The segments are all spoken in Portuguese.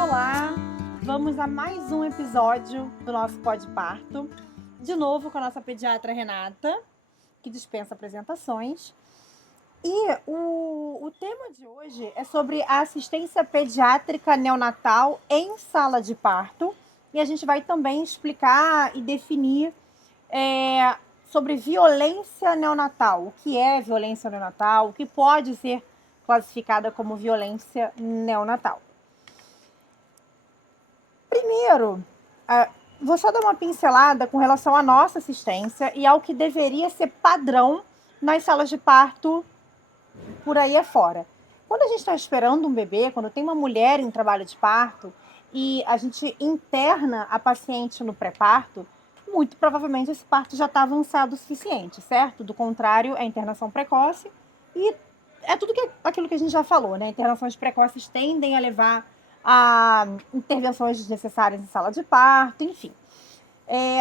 Olá, vamos a mais um episódio do nosso Pode Parto, de novo com a nossa pediatra Renata, que dispensa apresentações. E o tema de hoje é sobre a assistência pediátrica neonatal em sala de parto, e a gente vai também explicar e definir sobre violência neonatal, o que é violência neonatal, o que pode ser classificada como violência neonatal. Primeiro, vou só dar uma pincelada com relação à nossa assistência e ao que deveria ser padrão nas salas de parto por aí afora. Quando a gente está esperando um bebê, quando tem uma mulher em trabalho de parto e a gente interna a paciente no pré-parto, muito provavelmente esse parto já está avançado o suficiente, certo? Do contrário, é internação precoce e é tudo aquilo que a gente já falou, né? Internações precoces tendem a levar a intervenções desnecessárias em sala de parto, enfim.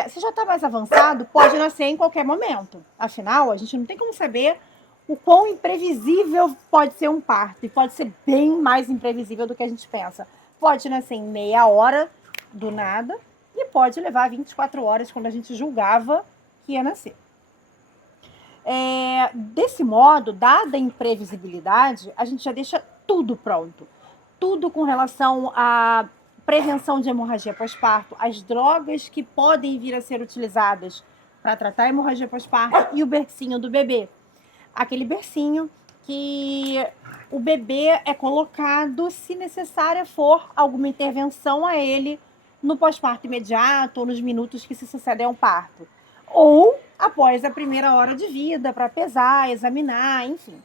Se já está mais avançado, pode nascer em qualquer momento. Afinal, a gente não tem como saber o quão imprevisível pode ser um parto. E pode ser bem mais imprevisível do que a gente pensa. Pode nascer em meia hora, do nada, e pode levar 24 horas, quando a gente julgava que ia nascer. Desse modo, dada a imprevisibilidade, a gente já deixa tudo pronto. Tudo com relação à prevenção de hemorragia pós-parto, as drogas que podem vir a ser utilizadas para tratar a hemorragia pós-parto e o bercinho do bebê. Aquele bercinho que o bebê é colocado se necessária for alguma intervenção a ele no pós-parto imediato ou nos minutos que se sucedem ao parto. Ou após a primeira hora de vida, para pesar, examinar, enfim.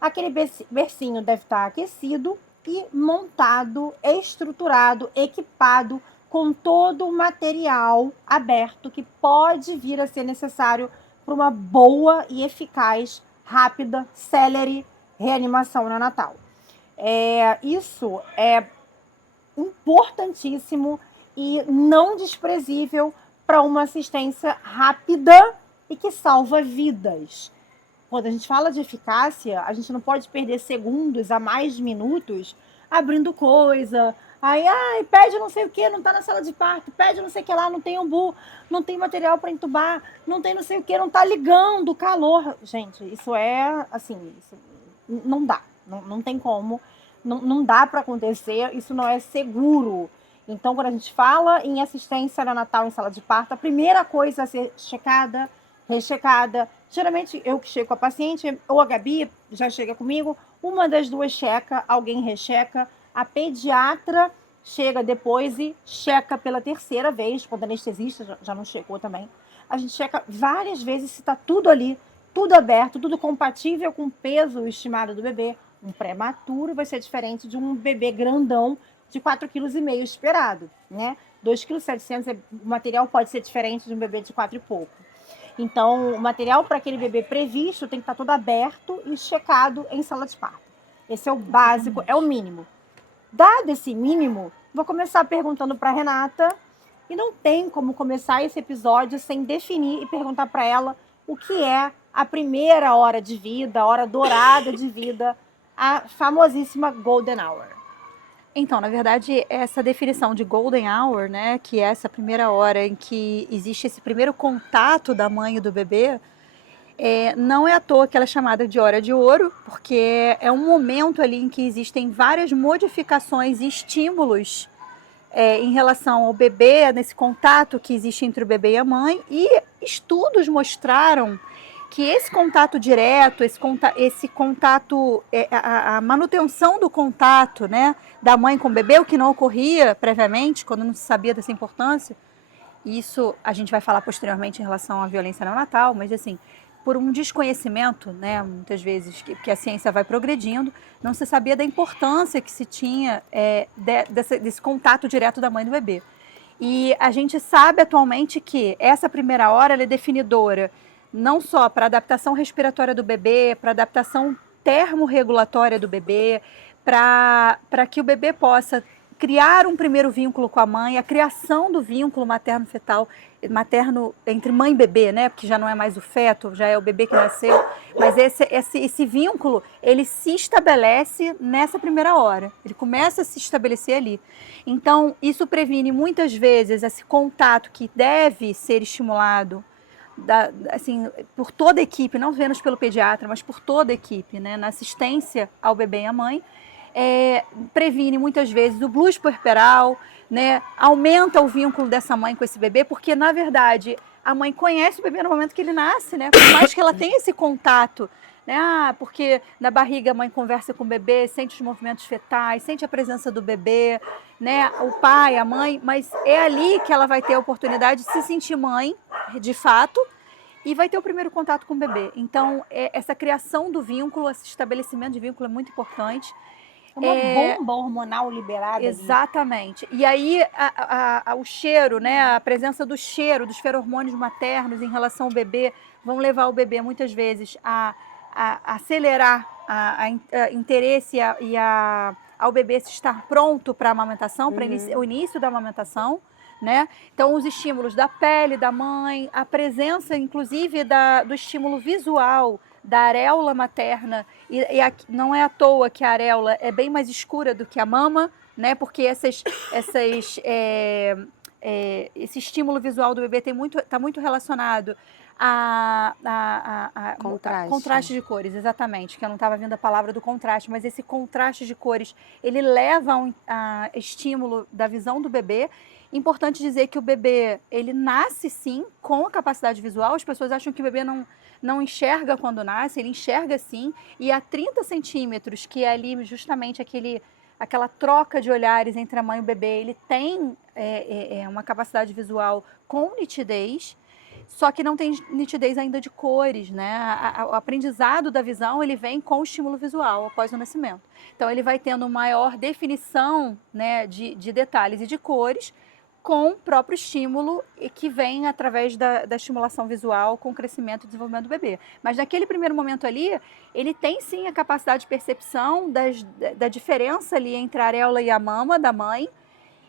Aquele bercinho deve estar aquecido e montado, estruturado, equipado com todo o material aberto que pode vir a ser necessário para uma boa e eficaz, rápida, célere reanimação neonatal. Isso é importantíssimo e não desprezível para uma assistência rápida e que salva vidas. Quando a gente fala de eficácia, a gente não pode perder segundos a mais de minutos abrindo coisa. Aí, pede não sei o que, não tá na sala de parto, pede não sei o que lá, não tem umbu, não tem material para entubar, não tem não sei o que, não tá ligando o calor. Gente, isso é assim, isso não dá, não tem como, não dá para acontecer, isso não é seguro. Então, quando a gente fala em assistência neonatal em sala de parto, a primeira coisa a ser checada, rechecada. Geralmente eu que chego com a paciente, ou a Gabi já chega comigo, uma das duas checa, alguém recheca, a pediatra chega depois e checa pela terceira vez, quando a anestesista já não checou também. A gente checa várias vezes se está tudo ali, tudo aberto, tudo compatível com o peso estimado do bebê. Um prematuro vai ser diferente de um bebê grandão de 4,5 kg esperado, né? 2,7 kg, o material pode ser diferente de um bebê de 4 e pouco. Então, o material para aquele bebê previsto tem que estar todo aberto e checado em sala de parto. Esse é o básico, é o mínimo. Dado esse mínimo, vou começar perguntando para a Renata, e não tem como começar esse episódio sem definir e perguntar para ela o que é a primeira hora de vida, a hora dourada de vida, a famosíssima Golden Hour. Então, na verdade, essa definição de Golden Hour, né, que é essa primeira hora em que existe esse primeiro contato da mãe e do bebê, não é à toa que ela é chamada de hora de ouro, porque é um momento ali em que existem várias modificações e estímulos em relação ao bebê, nesse contato que existe entre o bebê e a mãe, e estudos mostraram que esse contato direto, esse contato, a manutenção do contato, né, da mãe com o bebê, o que não ocorria previamente, quando não se sabia dessa importância, isso a gente vai falar posteriormente em relação à violência neonatal, mas assim, por um desconhecimento, né, muitas vezes, que a ciência vai progredindo, não se sabia da importância que se tinha desse contato direto da mãe e do bebê. E a gente sabe atualmente que essa primeira hora ela é definidora não só para a adaptação respiratória do bebê, para a adaptação termorregulatória do bebê, para que o bebê possa criar um primeiro vínculo com a mãe, a criação do vínculo materno-fetal, materno entre mãe e bebê, né? Porque já não é mais o feto, já é o bebê que nasceu. Mas esse vínculo, ele se estabelece nessa primeira hora. Ele começa a se estabelecer ali. Então, isso previne muitas vezes esse contato que deve ser estimulado assim, por toda a equipe, não apenas pelo pediatra, mas por toda a equipe, né? Na assistência ao bebê e à mãe. Previne muitas vezes o blues puerperal, né? Aumenta o vínculo dessa mãe com esse bebê, porque na verdade a mãe conhece o bebê no momento que ele nasce, né? Por mais que ela tenha esse contato, né? Porque na barriga a mãe conversa com o bebê, sente os movimentos fetais, sente a presença do bebê, né? O pai, a mãe, mas é ali que ela vai ter a oportunidade de se sentir mãe, de fato, e vai ter o primeiro contato com o bebê. Então, essa criação do vínculo, esse estabelecimento de vínculo é muito importante. Uma bomba hormonal liberada. Exatamente. Ali. E aí o cheiro, né, a presença do cheiro, dos feromônios maternos em relação ao bebê, vão levar o bebê muitas vezes a acelerar a interesse ao bebê se estar pronto para a amamentação, para o início da amamentação. Né? Então, os estímulos da pele da mãe, a presença, inclusive, do estímulo visual, da areola materna, não é à toa que a areola é bem mais escura do que a mama, né? Porque esse estímulo visual do bebê está muito relacionado a contraste de cores, exatamente, que eu não estava vendo a palavra do contraste, mas esse contraste de cores, ele leva a estímulo da visão do bebê. Importante dizer que o bebê, ele nasce sim com a capacidade visual, as pessoas acham que o bebê não enxerga quando nasce, ele enxerga sim, e a 30 centímetros, que é ali justamente aquela troca de olhares entre a mãe e o bebê, ele tem uma capacidade visual com nitidez, só que não tem nitidez ainda de cores, né? O aprendizado da visão, ele vem com o estímulo visual após o nascimento. Então, ele vai tendo maior definição, né, de detalhes e de cores, com o próprio estímulo que vem através da estimulação visual com o crescimento e desenvolvimento do bebê. Mas naquele primeiro momento ali, ele tem sim a capacidade de percepção da diferença ali entre a areola e a mama da mãe.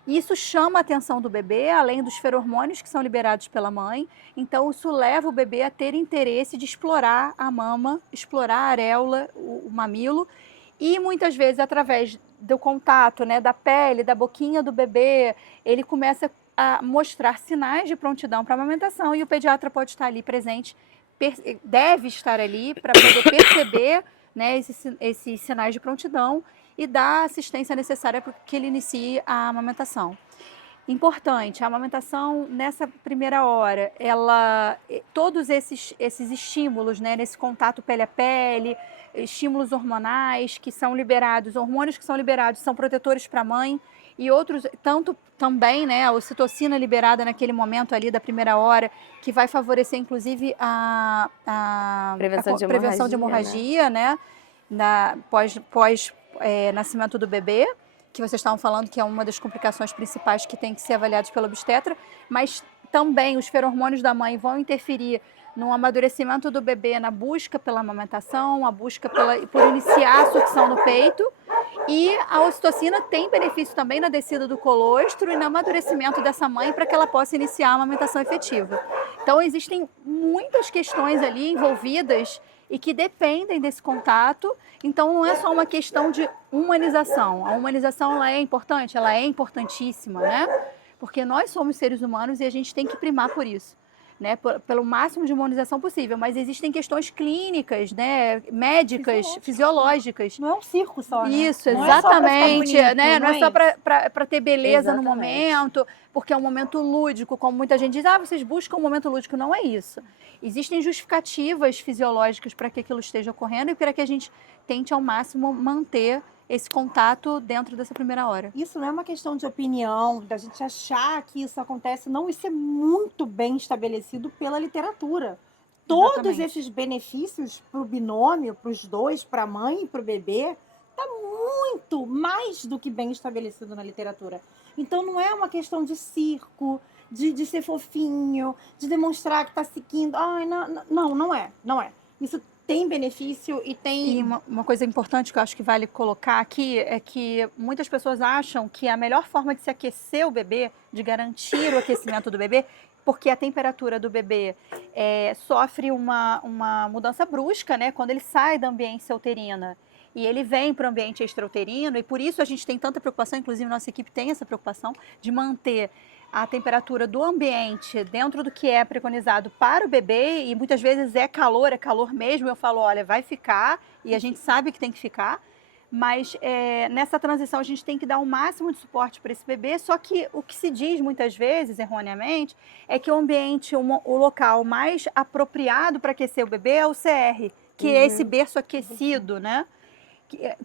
E isso chama a atenção do bebê, além dos feromônios que são liberados pela mãe. Então, isso leva o bebê a ter interesse de explorar a mama, explorar a areola, o mamilo. E muitas vezes, através do contato, né, da pele, da boquinha do bebê, ele começa a mostrar sinais de prontidão para a amamentação, e o pediatra pode estar ali presente, deve estar ali para poder perceber, né, esses sinais de prontidão e dar a assistência necessária para que ele inicie a amamentação. Importante, a amamentação nessa primeira hora, todos esses estímulos, né, nesse contato pele a pele, estímulos hormonais que são liberados, hormônios que são liberados são protetores para a mãe, e outros, tanto também, né, a ocitocina liberada naquele momento ali da primeira hora, que vai favorecer inclusive a prevenção de hemorragia, né, pós nascimento do bebê, que vocês estavam falando que é uma das complicações principais que tem que ser avaliadas pelo obstetra, mas também os feromônios da mãe vão interferir no amadurecimento do bebê, na busca pela amamentação, a busca por iniciar a sucção no peito, e a ocitocina tem benefício também na descida do colostro e no amadurecimento dessa mãe para que ela possa iniciar a amamentação efetiva. Então, existem muitas questões ali envolvidas e que dependem desse contato. Então, não é só uma questão de humanização. A humanização, ela é importante? Ela é importantíssima, né? Porque nós somos seres humanos e a gente tem que primar por isso, né? Pelo máximo de humanização possível. Mas existem questões clínicas, né? Médicas, fisiológicas. Não é um circo só, né? Isso, não exatamente. É né? Não é só isso. para ter beleza Exatamente. no momento, porque é um momento lúdico, como muita gente diz, vocês buscam um momento lúdico. Não é isso. Existem justificativas fisiológicas para que aquilo esteja ocorrendo e para que a gente tente ao máximo manter esse contato dentro dessa primeira hora. Isso não é uma questão de opinião, da gente achar que isso acontece, não, isso é muito bem estabelecido pela literatura. Todos esses benefícios para o binômio, para os dois, para a mãe e para o bebê, está muito mais do que bem estabelecido na literatura. Então não é uma questão de circo, de ser fofinho, de demonstrar que está seguindo. Ai, não é. Isso tem benefício e tem... E uma coisa importante que eu acho que vale colocar aqui é que muitas pessoas acham que a melhor forma de se aquecer o bebê, de garantir o aquecimento do bebê, porque a temperatura do bebê sofre uma mudança brusca, né, quando ele sai da ambiência uterina e ele vem para o ambiente extrauterino, e por isso a gente tem tanta preocupação, inclusive nossa equipe tem essa preocupação de manter a temperatura do ambiente dentro do que é preconizado para o bebê, e muitas vezes é calor mesmo, eu falo, olha, vai ficar, e a gente sabe que tem que ficar, mas nessa transição a gente tem que dar o máximo de suporte para esse bebê, só que o que se diz muitas vezes, erroneamente, é que o ambiente, o local mais apropriado para aquecer o bebê é o CR, que é esse berço aquecido, né?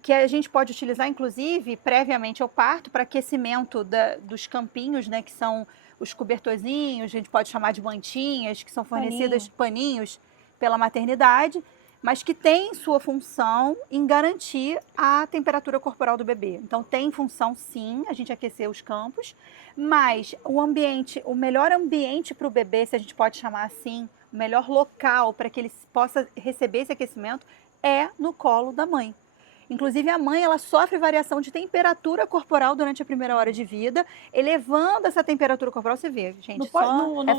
Que a gente pode utilizar, inclusive, previamente ao parto, para aquecimento dos campinhos, né, que são os cobertorzinhos, a gente pode chamar de mantinhas, que são fornecidas, paninhos, pela maternidade, mas que tem sua função em garantir a temperatura corporal do bebê. Então, tem função, sim, a gente aquecer os campos, mas o melhor ambiente para o bebê, se a gente pode chamar assim, o melhor local para que ele possa receber esse aquecimento é no colo da mãe. Inclusive, a mãe, ela sofre variação de temperatura corporal durante a primeira hora de vida, elevando essa temperatura corporal, você vê, gente, é fantástico. É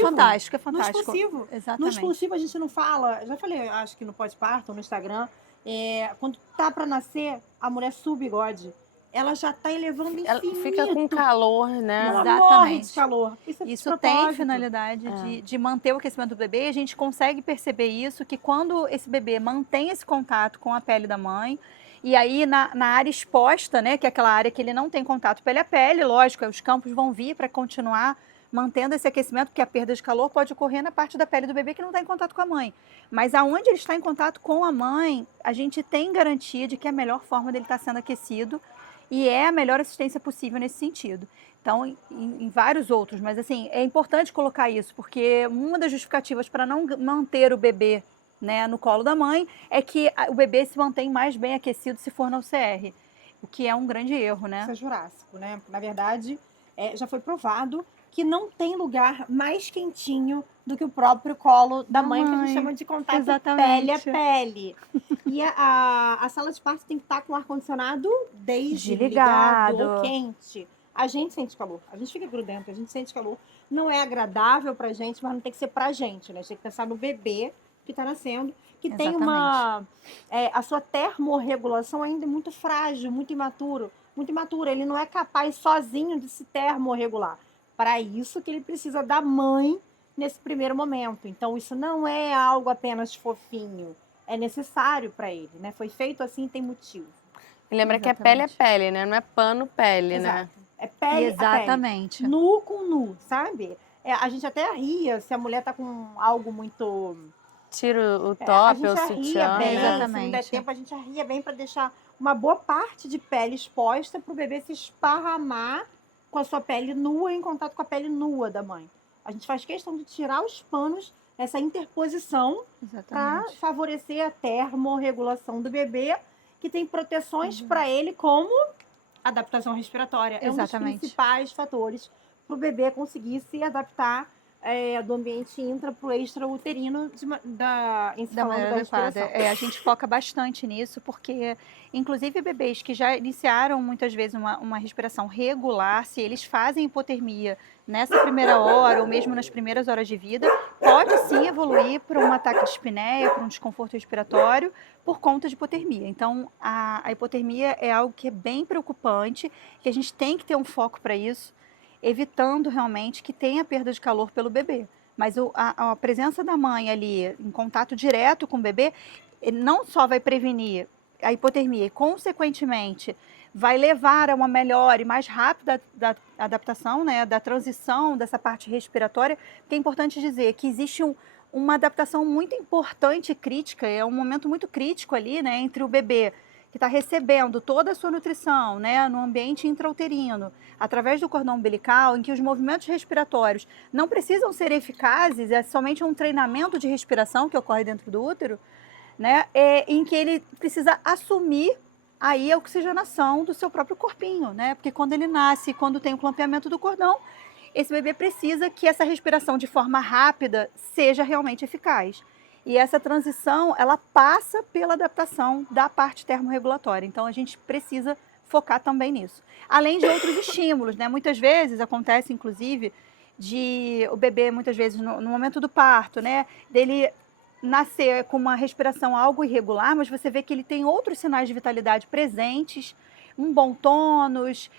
fantástico, é fantástico. No expulsivo. Exatamente. No expulsivo a gente não fala, já falei, acho que no pós-parto, no Instagram, quando tá para nascer, a mulher sua bigode, ela já tá elevando infinito. Ela fica com calor, né? Ela Exatamente. morre de calor. Isso tem finalidade de manter o aquecimento do bebê. A gente consegue perceber isso, que quando esse bebê mantém esse contato com a pele da mãe, e aí na área exposta, né, que é aquela área que ele não tem contato pele a pele, lógico, os campos vão vir para continuar mantendo esse aquecimento, porque a perda de calor pode ocorrer na parte da pele do bebê que não está em contato com a mãe. Mas aonde ele está em contato com a mãe, a gente tem garantia de que é a melhor forma dele estar sendo aquecido, e é a melhor assistência possível nesse sentido. Então, em vários outros, mas assim, é importante colocar isso, porque uma das justificativas para não manter o bebê, né, no colo da mãe é que o bebê se mantém mais bem aquecido se for no CR, o que é um grande erro, né? Isso é jurássico, né? Na verdade, já foi provado que não tem lugar mais quentinho do que o próprio colo da mãe, que a gente chama de contato pele a pele. E a sala de parto tem que estar com o ar-condicionado desligado ou quente. A gente sente calor, a gente fica grudento, a gente sente calor. Não é agradável pra gente, mas não tem que ser pra gente, né? A gente tem que pensar no bebê que tá nascendo, que tem a sua termorregulação ainda muito frágil, muito imaturo. Muito imaturo, ele não é capaz sozinho de se termorregular. Para isso que ele precisa da mãe nesse primeiro momento. Então, isso não é algo apenas fofinho. É necessário para ele, né? Foi feito assim, tem motivo. E lembra que é pele, né? Não é pano, pele, né? É pele Exatamente. A pele. Nu com nu, sabe? A gente até ria se a mulher tá com algo muito... Tira o top ou o sutiã, bem, né? Se não der tempo, a gente arria bem para deixar uma boa parte de pele exposta para o bebê se esparramar com a sua pele nua, em contato com a pele nua da mãe. A gente faz questão de tirar os panos, essa interposição, para favorecer a termorregulação do bebê, que tem proteções para ele, como adaptação respiratória. É um dos principais fatores para o bebê conseguir se adaptar do ambiente intra para o extrauterino da maneira adequada. A gente foca bastante nisso, porque inclusive bebês que já iniciaram muitas vezes uma respiração regular, se eles fazem hipotermia nessa primeira hora ou mesmo nas primeiras horas de vida, pode sim evoluir para um ataque de espineia, para um desconforto respiratório por conta de hipotermia. Então a hipotermia é algo que é bem preocupante, que a gente tem que ter um foco para isso, evitando realmente que tenha perda de calor pelo bebê. Mas a presença da mãe ali em contato direto com o bebê não só vai prevenir a hipotermia e, consequentemente, vai levar a uma melhor e mais rápida adaptação, né, da transição dessa parte respiratória, porque é importante dizer que existe uma adaptação muito importante e crítica, é um momento muito crítico ali, né, entre o bebê que está recebendo toda a sua nutrição, né, no ambiente intrauterino, através do cordão umbilical, em que os movimentos respiratórios não precisam ser eficazes, é somente um treinamento de respiração que ocorre dentro do útero, né, em que ele precisa assumir aí a oxigenação do seu próprio corpinho, né, porque quando ele nasce, quando tem o clampeamento do cordão, esse bebê precisa que essa respiração de forma rápida seja realmente eficaz. E essa transição, ela passa pela adaptação da parte termorregulatória. Então, a gente precisa focar também nisso. Além de outros estímulos, né? Muitas vezes acontece, inclusive, de o bebê, muitas vezes, no momento do parto, né? Dele nascer com uma respiração algo irregular, mas você vê que ele tem outros sinais de vitalidade presentes, um bom tônus,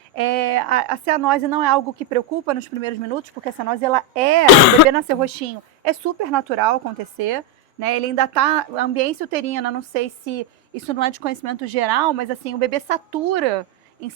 a cianose não é algo que preocupa nos primeiros minutos, porque a cianose, o bebê nascer roxinho, é super natural acontecer, né? Ele ainda está, a ambiência uterina, não sei se isso não é de conhecimento geral, mas assim, o bebê satura,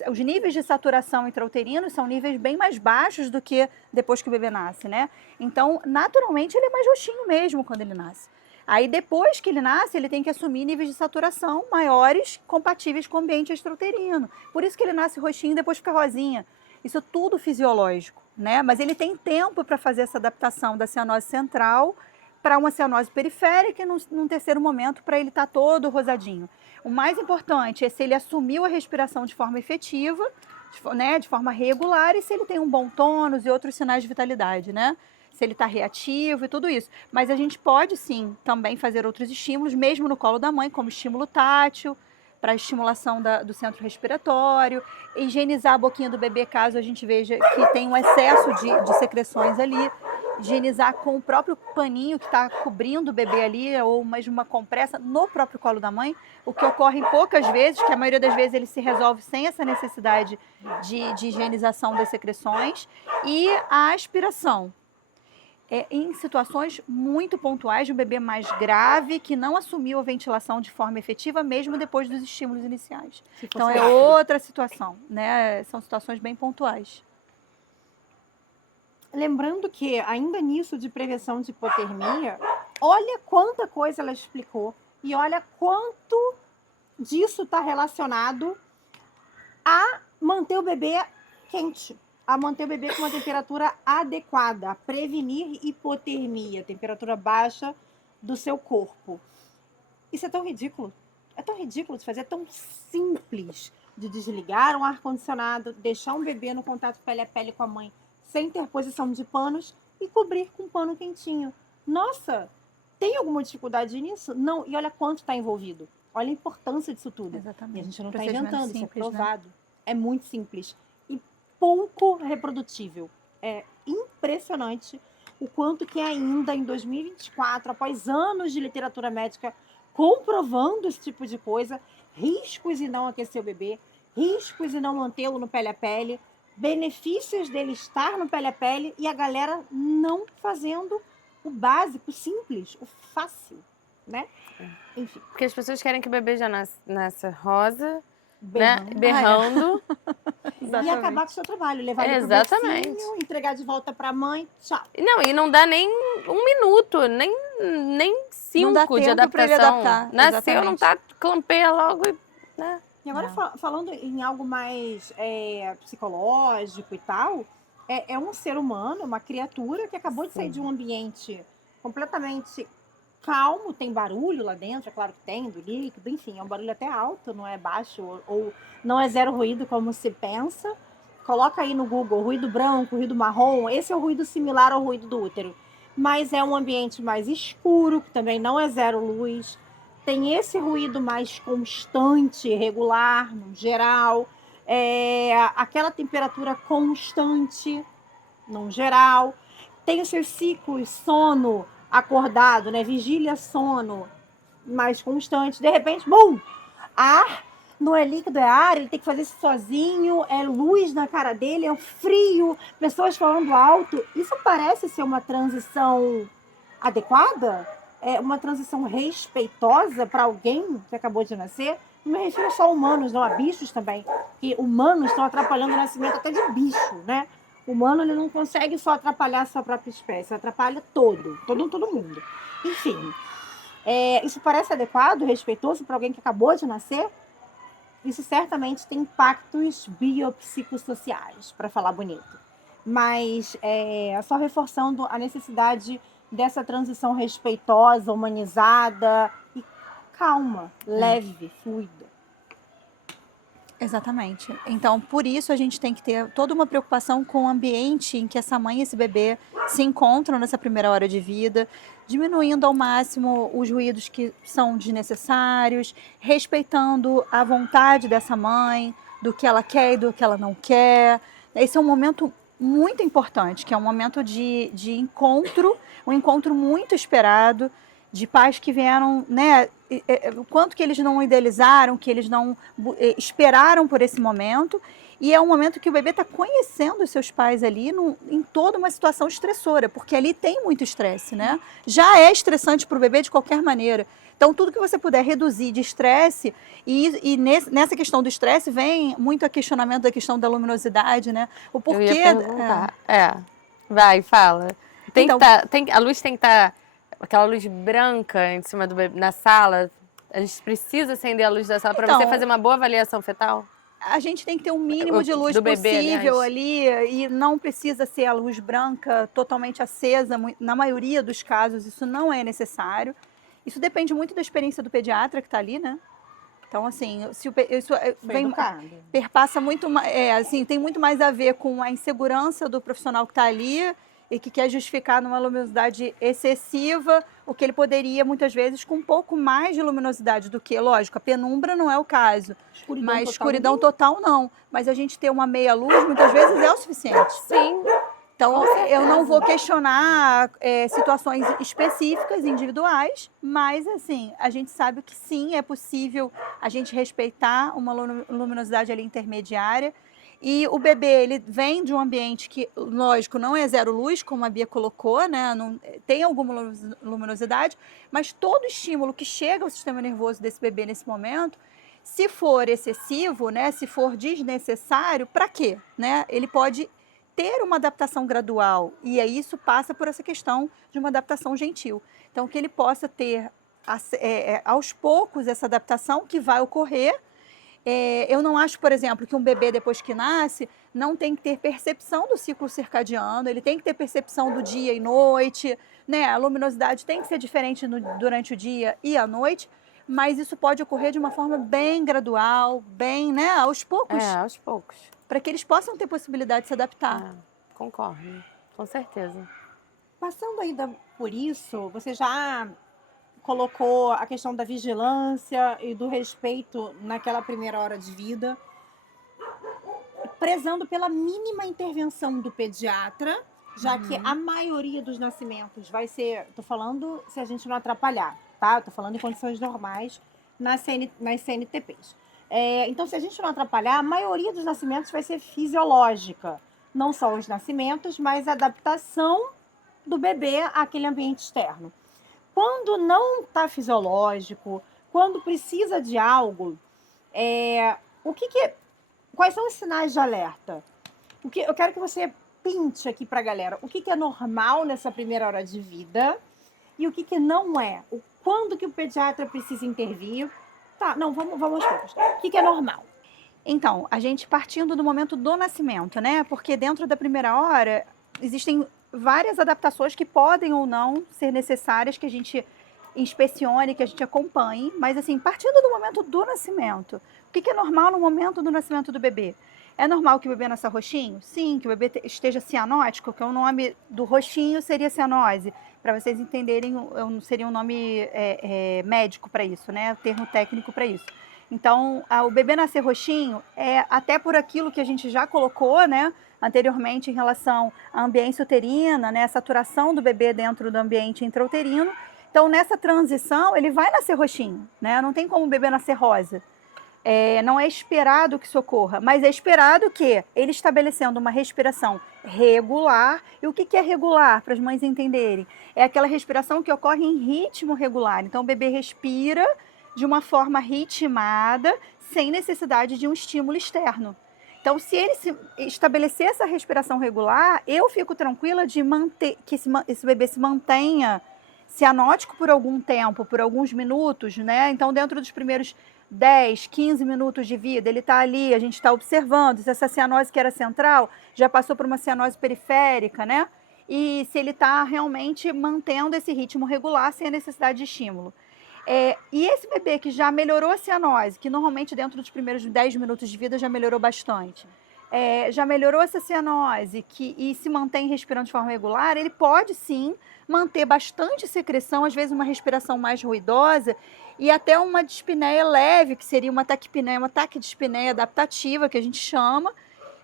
os níveis de saturação intrauterinos são níveis bem mais baixos do que depois que o bebê nasce, né? Então, naturalmente, ele é mais roxinho mesmo quando ele nasce. Aí, depois que ele nasce, ele tem que assumir níveis de saturação maiores, compatíveis com o ambiente extrauterino. Por isso que ele nasce roxinho e depois fica rosinha. Isso é tudo fisiológico, né? Mas ele tem tempo para fazer essa adaptação da cianose central para uma cianose periférica e, num terceiro momento, para ele estar todo rosadinho. O mais importante é se ele assumiu a respiração de forma efetiva, de forma regular, e se ele tem um bom tônus e outros sinais de vitalidade, né? Se ele está reativo e tudo isso. Mas a gente pode, sim, também fazer outros estímulos, mesmo no colo da mãe, como estímulo tátil, para estimulação do centro respiratório, higienizar a boquinha do bebê, caso a gente veja que tem um excesso de secreções ali, higienizar com o próprio paninho que está cobrindo o bebê ali, ou mesmo uma compressa no próprio colo da mãe, o que ocorre poucas vezes, que a maioria das vezes ele se resolve sem essa necessidade de higienização das secreções, e a aspiração. Em situações muito pontuais de um bebê mais grave que não assumiu a ventilação de forma efetiva, mesmo depois dos estímulos iniciais. Então é outra situação, né? São situações bem pontuais. Lembrando que, ainda nisso de prevenção de hipotermia, olha quanta coisa ela explicou e olha quanto disso está relacionado a manter o bebê quente, a manter o bebê com uma temperatura adequada, a prevenir hipotermia, temperatura baixa do seu corpo. Isso é tão ridículo. É tão ridículo de fazer, é tão simples de desligar um ar-condicionado, deixar um bebê no contato pele a pele com a mãe, sem interposição de panos e cobrir com um pano quentinho. Nossa, tem alguma dificuldade nisso? Não. E olha quanto está envolvido. Olha a importância disso tudo. Exatamente. E a gente não está inventando, simples, isso é provado. Né? É muito simples. E pouco reprodutível. É impressionante o quanto que ainda em 2024, após anos de literatura médica comprovando esse tipo de coisa, riscos em não aquecer o bebê, riscos em não mantê-lo no pele a pele, benefícios dele estar no pele a pele e a galera não fazendo o básico, o simples, o fácil, né? Enfim. Porque as pessoas querem que o bebê já nasça rosa, Berrando. né? Berrando. E acabar com o seu trabalho, levar ele pro Exatamente. bercinho, entregar de volta pra mãe, tchau. Não, e não dá nem um minuto, nem Não dá 5 de tempo pra ele adaptação. adaptar, Nasceu, não exatamente. tá, clampeia logo e, né? E agora, falando em algo mais psicológico e tal, é um ser humano, uma criatura que acabou de sair de um ambiente completamente calmo, tem barulho lá dentro, é claro que tem, do líquido, enfim, é um barulho até alto, não é baixo, ou não é zero ruído como se pensa. Coloca aí no Google, ruído branco, ruído marrom, esse é o ruído similar ao ruído do útero. Mas é um ambiente mais escuro, que também não é zero luz. Tem esse ruído mais constante, regular, no geral. Aquela temperatura constante, no geral. Tem os seus ciclos, sono, acordado, né? Vigília, sono, mais constante. De repente, bum! Ar, não é líquido, é ar, ele tem que fazer isso sozinho, é luz na cara dele, é um frio, pessoas falando alto. Isso parece ser uma transição adequada? É uma transição respeitosa para alguém que acabou de nascer? Não me refiro só a humanos, não, a bichos também. Que humanos estão atrapalhando o nascimento até de bicho, né? O humano, ele não consegue só atrapalhar a sua própria espécie, atrapalha todo mundo. Enfim, isso parece adequado, respeitoso para alguém que acabou de nascer? Isso certamente tem impactos biopsicossociais, para falar bonito. Mas só reforçando a necessidade dessa transição respeitosa, humanizada e calma, leve, fluida. Exatamente. Então, por isso a gente tem que ter toda uma preocupação com o ambiente em que essa mãe e esse bebê se encontram nessa primeira hora de vida, diminuindo ao máximo os ruídos que são desnecessários, respeitando a vontade dessa mãe, do que ela quer e do que ela não quer. Esse é um momento muito importante, que é um momento de encontro, um encontro muito esperado, de pais que vieram, né, o quanto que eles não idealizaram, que eles não esperaram por esse momento, e é um momento que o bebê está conhecendo os seus pais ali em toda uma situação estressora, porque ali tem muito estresse, né? Já é estressante para o bebê de qualquer maneira. Então, tudo que você puder reduzir de estresse, nessa questão do estresse vem muito a questionamento da questão da luminosidade, né? O Eu ia porquê. perguntar. Vai, fala. Então, A luz tem que estar, aquela luz branca em cima do bebê, na sala. A gente precisa acender a luz da sala para Então, você fazer uma boa avaliação fetal? a gente tem que ter um mínimo de luz Do bebê, possível aliás. ali, e não precisa ser a luz branca totalmente acesa. Na maioria dos casos, isso não é necessário. Isso depende muito da experiência do pediatra que está ali, né? Então, assim, isso perpassa muito, assim, tem muito mais a ver com a insegurança do profissional que está ali e que quer justificar numa luminosidade excessiva o que ele poderia, muitas vezes, com um pouco mais de luminosidade do que, lógico, a penumbra não é o caso, mas escuridão total não. Mas a gente ter uma meia luz, muitas vezes, é o suficiente. Sim. Então, eu não vou questionar situações específicas, individuais, mas, assim, a gente sabe que sim, é possível a gente respeitar uma luminosidade ali intermediária. E o bebê, ele vem de um ambiente que, lógico, não é zero luz, como a Bia colocou, né? Não, tem alguma luminosidade, mas todo estímulo que chega ao sistema nervoso desse bebê nesse momento, se for excessivo, né? Se for desnecessário, para quê? Né? Ele pode ter uma adaptação gradual, e aí isso passa por essa questão de uma adaptação gentil. Então, que ele possa ter aos poucos essa adaptação que vai ocorrer. Eu não acho, por exemplo, que um bebê depois que nasce não tem que ter percepção do ciclo circadiano, ele tem que ter percepção do dia e noite, né? A luminosidade tem que ser diferente durante o dia e à noite, mas isso pode ocorrer de uma forma bem gradual, bem, né, aos poucos. Aos poucos. Para que eles possam ter possibilidade de se adaptar. Concordo, com certeza. Passando ainda por isso, você já colocou a questão da vigilância e do respeito naquela primeira hora de vida, prezando pela mínima intervenção do pediatra, já que a maioria dos nascimentos vai ser, tô falando se a gente não atrapalhar, tá? Tô falando em condições normais nas CNTPs. Então, se a gente não atrapalhar, a maioria dos nascimentos vai ser fisiológica. Não só os nascimentos, mas a adaptação do bebê àquele ambiente externo. Quando não está fisiológico, quando precisa de algo, quais são os sinais de alerta? Eu quero que você pinte aqui para a galera o que é normal nessa primeira hora de vida e o que não é. Quando que o pediatra precisa intervir. Tá, não, vamos aos poucos. O que é normal? Então, a gente partindo do momento do nascimento, né? Porque dentro da primeira hora existem várias adaptações que podem ou não ser necessárias, que a gente inspecione, que a gente acompanhe. Mas assim, partindo do momento do nascimento, o que é normal no momento do nascimento do bebê? É normal que o bebê nasça roxinho? Sim, que o bebê esteja cianótico, que o nome do roxinho seria cianose. Para vocês entenderem, seria um nome médico para isso, né? O termo técnico para isso. Então, o bebê nascer roxinho é até por aquilo que a gente já colocou, né, anteriormente em relação à ambiência uterina, né, a saturação do bebê dentro do ambiente intrauterino. Então, nessa transição, ele vai nascer roxinho, né? Não tem como o bebê nascer rosa. Não é esperado que isso ocorra, mas é esperado que ele estabelecendo uma respiração regular. E o que é regular, para as mães entenderem? É aquela respiração que ocorre em ritmo regular. Então, o bebê respira de uma forma ritmada, sem necessidade de um estímulo externo. Então, se ele estabelecer essa respiração regular, eu fico tranquila de manter que esse bebê se mantenha cianótico por algum tempo, por alguns minutos, né? Então, dentro dos primeiros 10, 15 minutos de vida, ele está ali, a gente está observando se essa cianose que era central já passou por uma cianose periférica, né? E se ele está realmente mantendo esse ritmo regular sem a necessidade de estímulo. E esse bebê que já melhorou a cianose, que normalmente dentro dos primeiros 10 minutos de vida já melhorou bastante, já melhorou essa cianose e se mantém respirando de forma regular, ele pode sim manter bastante secreção, às vezes uma respiração mais ruidosa e até uma dispneia leve, que seria uma taquipneia, uma taquidispneia adaptativa, que a gente chama,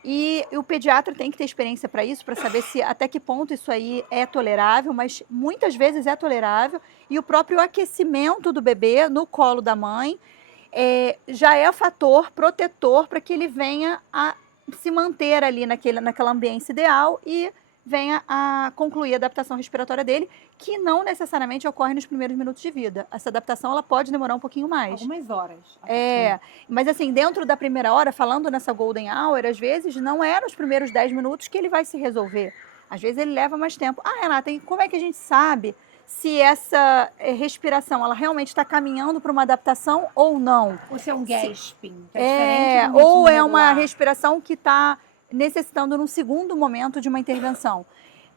E o pediatra tem que ter experiência para isso, para saber se até que ponto isso aí é tolerável, mas muitas vezes é tolerável. E o próprio aquecimento do bebê no colo da mãe já é fator protetor para que ele venha a se manter ali naquela ambiência ideal e venha a concluir a adaptação respiratória dele, que não necessariamente ocorre nos primeiros minutos de vida. Essa adaptação ela pode demorar um pouquinho mais. Algumas horas. Mas assim, dentro da primeira hora, falando nessa golden hour, às vezes não é nos primeiros 10 minutos que ele vai se resolver. Às vezes ele leva mais tempo. Ah, Renata, e como é que a gente sabe se essa respiração ela realmente está caminhando para uma adaptação ou não? Ou se é um gasping, que é diferente do ou ritmo é uma regular. respiração que está necessitando num segundo momento de uma intervenção.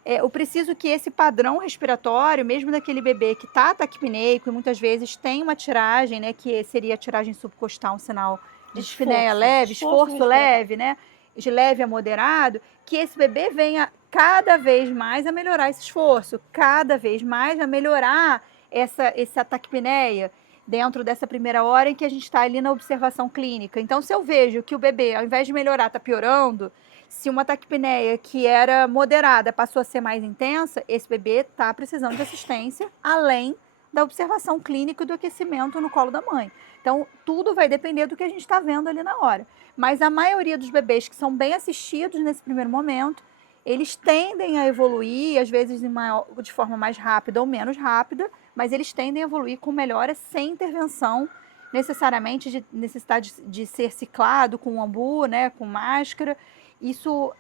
Eu preciso que esse padrão respiratório, mesmo daquele bebê que está taquipneico e muitas vezes tem uma tiragem, né, que seria a tiragem subcostal, um sinal de dispneia leve, esforço leve, né, de leve a moderado, que esse bebê venha cada vez mais a melhorar esse esforço, cada vez mais a melhorar essa taquipneia dentro dessa primeira hora em que a gente está ali na observação clínica. Então, se eu vejo que o bebê, ao invés de melhorar, está piorando, se uma taquipneia que era moderada passou a ser mais intensa, esse bebê está precisando de assistência, além da observação clínica e do aquecimento no colo da mãe. Então, tudo vai depender do que a gente está vendo ali na hora. Mas a maioria dos bebês que são bem assistidos nesse primeiro momento, eles tendem a evoluir, às vezes de forma mais rápida ou menos rápida, mas eles tendem a evoluir com melhora sem intervenção necessariamente de necessidade de ser ciclado com ambu, né, com máscara. Isso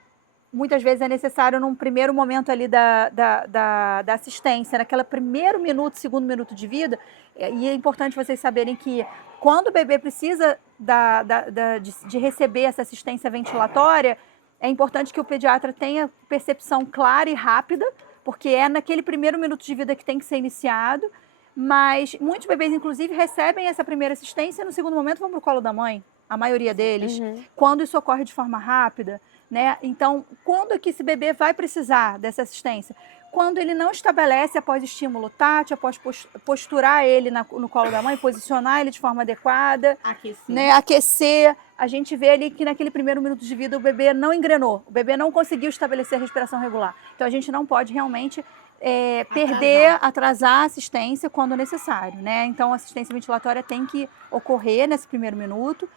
muitas vezes é necessário num primeiro momento ali da assistência, naquele primeiro minuto, segundo minuto de vida. E é importante vocês saberem que quando o bebê precisa de receber essa assistência ventilatória, é importante que o pediatra tenha percepção clara e rápida, porque é naquele primeiro minuto de vida que tem que ser iniciado. Mas muitos bebês, inclusive, recebem essa primeira assistência e no segundo momento vão para o colo da mãe, a maioria deles, quando isso ocorre de forma rápida, né? Então, quando é que esse bebê vai precisar dessa assistência? Quando ele não estabelece após estímulo tátil, após posturar ele no colo da mãe, posicionar ele de forma adequada, né? Aquecer. A gente vê ali que naquele primeiro minuto de vida o bebê não engrenou, o bebê não conseguiu estabelecer a respiração regular. Então, a gente não pode realmente atrasar a assistência quando necessário, né? Então, a assistência ventilatória tem que ocorrer nesse primeiro minuto.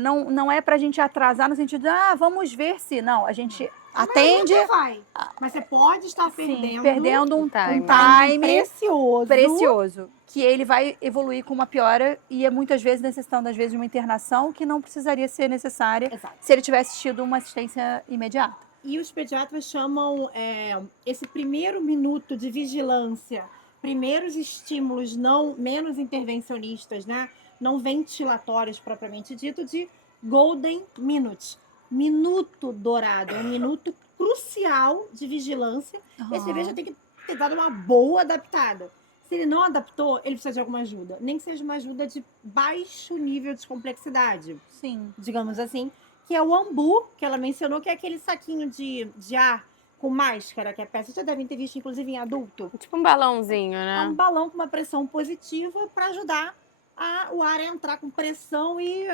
Não é para a gente atrasar no sentido de, vamos ver se... Não, a gente atende... Mas você pode estar perdendo um time precioso, que ele vai evoluir com uma piora e é muitas vezes necessitando, às vezes, de uma internação que não precisaria ser necessária se ele tivesse tido uma assistência imediata. E os pediatras chamam esse primeiro minuto de vigilância, primeiros estímulos menos intervencionistas, né? Não ventilatórios propriamente dito, de golden minute, minuto dourado, um minuto crucial de vigilância. Esse bebê já tem que ter dado uma boa adaptada. Se ele não adaptou, ele precisa de alguma ajuda, nem que seja uma ajuda de baixo nível de complexidade, digamos assim, que é o ambu, que ela mencionou, que é aquele saquinho de ar com máscara, que a peça já devem ter visto, inclusive, em adulto. Tipo um balãozinho, né? É um balão com uma pressão positiva para ajudar o ar a entrar com pressão e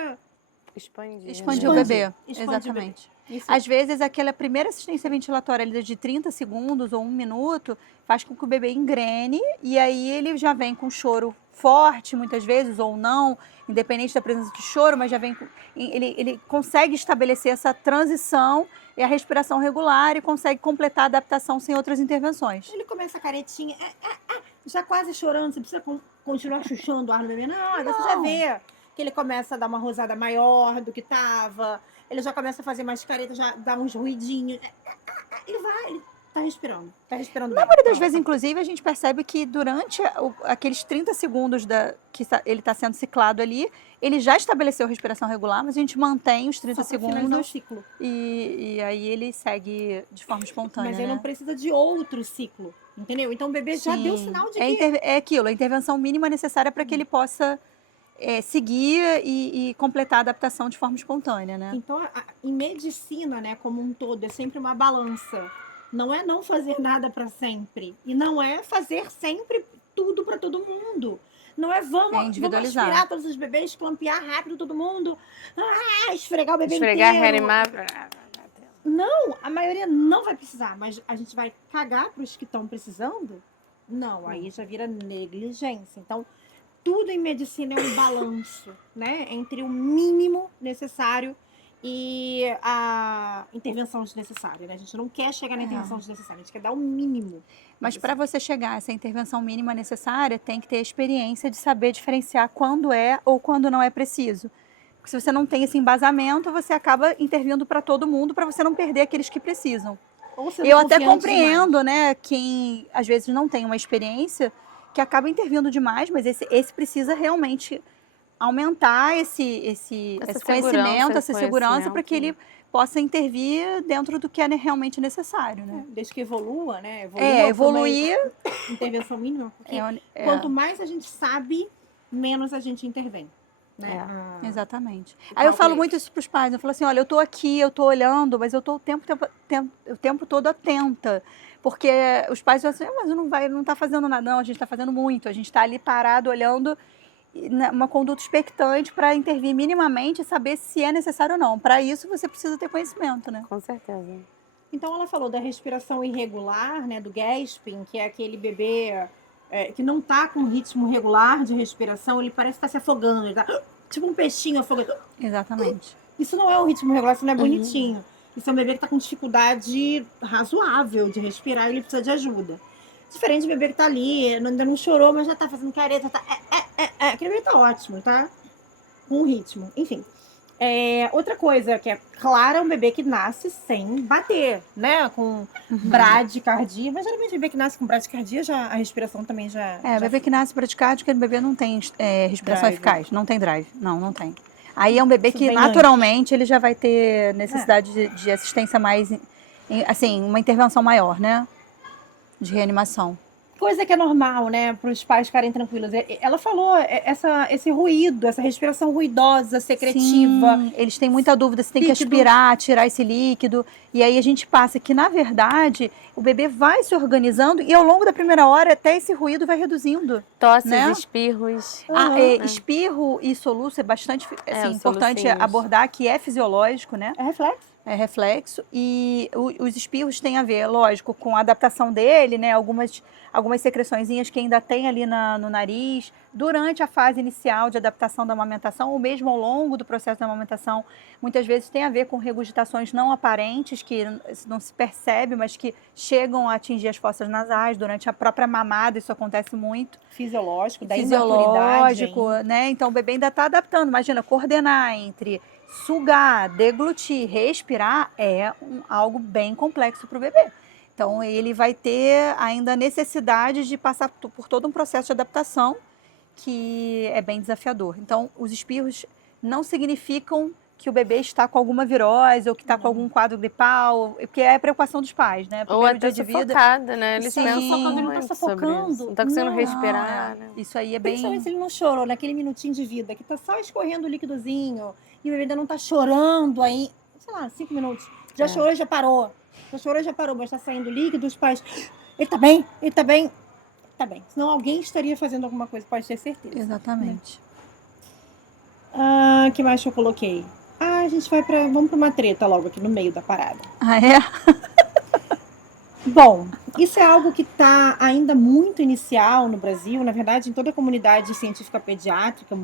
expandir o bebê. Exatamente. Às vezes, aquela primeira assistência ventilatória ali de 30 segundos ou 1 minuto faz com que o bebê engrene e aí ele já vem com choro forte, muitas vezes, ou não, independente da presença de choro, mas já vem ele consegue estabelecer essa transição e a respiração regular e consegue completar a adaptação sem outras intervenções. Ele começa a caretinha, já quase chorando, você precisa continuar chuchando o ar no bebê. Não, você já vê que ele começa a dar uma rosada maior do que estava, ele já começa a fazer mais careta, já dá uns ruidinhos. Ele tá respirando Na maioria das vezes, inclusive, a gente percebe que durante aqueles 30 segundos que ele está sendo ciclado ali, ele já estabeleceu respiração regular, mas a gente mantém os 30 segundos o ciclo. E aí ele segue de forma espontânea. Mas ele não precisa de outro ciclo, entendeu? Então o bebê já deu sinal de que... É aquilo, a intervenção mínima necessária para que ele possa seguir e completar a adaptação de forma espontânea, né? Então, em medicina, né, como um todo, é sempre uma balança. Não é não fazer nada para sempre. E não é fazer sempre tudo para todo mundo. Não é vamos individualizar. aspirar todos os bebês, clampear rápido todo mundo, esfregar o bebê Esfregar, inteiro. reanimar. Não, a maioria não vai precisar, mas a gente vai cagar para os que estão precisando? Não, aí já vira negligência. Então, tudo em medicina é um balanço, né? Entre o mínimo necessário e a intervenção desnecessária, né? A gente não quer chegar na intervenção desnecessária, a gente quer dar o mínimo. Mas para você chegar a essa intervenção mínima necessária, tem que ter a experiência de saber diferenciar quando é ou quando não é preciso. Porque se você não tem esse embasamento, você acaba intervindo para todo mundo para você não perder aqueles que precisam. Ou sendo Eu até confiante compreendo, demais. né, quem às vezes não tem uma experiência, que acaba intervindo demais, mas esse precisa realmente aumentar esse conhecimento, essa segurança, para que ele possa intervir dentro do que é realmente necessário, né? Desde que evolua, né? Evoluir. Pra uma intervenção mínima, porque quanto mais a gente sabe, menos a gente intervém. Né? Exatamente. Aí eu falo muito isso para os pais. Eu falo assim, olha, eu estou aqui, eu estou olhando, mas eu estou o tempo todo atenta. Porque os pais falam assim, mas não está fazendo nada. Não, a gente está fazendo muito. A gente está ali parado, olhando uma conduta expectante para intervir minimamente e saber se é necessário ou não. Para isso, você precisa ter conhecimento, né? Com certeza. Então, ela falou da respiração irregular, né, do gasping, que é aquele bebê que não está com ritmo regular de respiração, ele parece estar se afogando, ele tá tipo um peixinho afogando. Exatamente. Isso não é um ritmo regular, isso não é bonitinho. Isso é um bebê que está com dificuldade razoável de respirar e ele precisa de ajuda. Diferente do bebê que tá ali, ainda não chorou, mas já tá fazendo careta, tá. Aquele bebê tá ótimo, tá? Com ritmo. Enfim. Outra coisa que é clara, um bebê que nasce sem bater, né? Com bradicardia. Mas geralmente o bebê que nasce com bradicardia, a respiração também já. O bebê que nasce bradicárdico, aquele bebê não tem respiração eficaz, não tem drive. Não tem. Aí é um bebê que naturalmente ele já vai ter necessidade de assistência mais, assim, uma intervenção maior, né? De reanimação. Coisa que é normal, né, para os pais ficarem tranquilos. Ela falou esse ruído, essa respiração ruidosa, secretiva. Sim, eles têm muita dúvida se tem que aspirar, tirar esse líquido. E aí a gente passa que, na verdade, o bebê vai se organizando e ao longo da primeira hora até esse ruído vai reduzindo. Tosses, né? Espirros. Espirro e soluço é bastante importante abordar, que é fisiológico, né? É reflexo. É reflexo. E os espirros têm a ver, lógico, com a adaptação dele, né? Algumas secreçõezinhas que ainda tem ali no nariz, durante a fase inicial de adaptação da amamentação, ou mesmo ao longo do processo da amamentação, muitas vezes tem a ver com regurgitações não aparentes, que não se percebe, mas que chegam a atingir as fossas nasais durante a própria mamada, isso acontece muito. Fisiológico, da fisiológico, né? Então o bebê ainda está adaptando. Imagina, coordenar entre sugar, deglutir, respirar é algo bem complexo para o bebê. Então, ele vai ter ainda a necessidade de passar por todo um processo de adaptação que é bem desafiador. Então, os espirros não significam que o bebê está com alguma virose ou que está com algum quadro gripal, porque é a preocupação dos pais, né? Ou até sufocada, né? Eles pensam sufocando, ele não está sufocando. Não está conseguindo respirar, né? Isso aí é bem... Principalmente se ele não chorou naquele minutinho de vida, que está só escorrendo o líquidozinho, e o bebê ainda não está chorando aí, sei lá, 5 minutos. Já chorou e já parou. Já chorou e já parou, mas está saindo líquido, os pais... Ele tá bem, ele tá bem. Tá bem. Senão alguém estaria fazendo alguma coisa, pode ter certeza. Exatamente. O que mais que eu coloquei? A gente vamos para uma treta logo aqui no meio da parada. Ah, é? Bom, isso é algo que está ainda muito inicial no Brasil, na verdade, em toda a comunidade científica pediátrica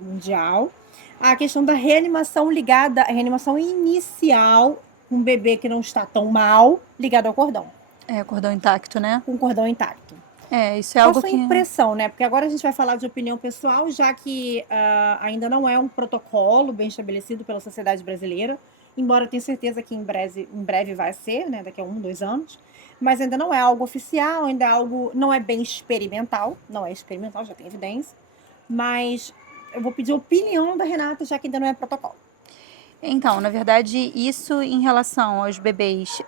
mundial. A questão da reanimação ligada, a reanimação inicial, com um bebê que não está tão mal, ligado ao cordão. Cordão intacto, né? Com o cordão intacto. Isso é algo Qual a que... sua impressão, né? Porque agora a gente vai falar de opinião pessoal, já que ainda não é um protocolo bem estabelecido pela sociedade brasileira, embora eu tenha certeza que em breve vai ser, né? Daqui a 1, 2 anos. Mas ainda não é algo oficial, ainda é algo... Não é bem experimental. Não é experimental, já tem evidência. Mas eu vou pedir a opinião da Renata, já que ainda não é protocolo. Então, na verdade, isso em relação aos bebês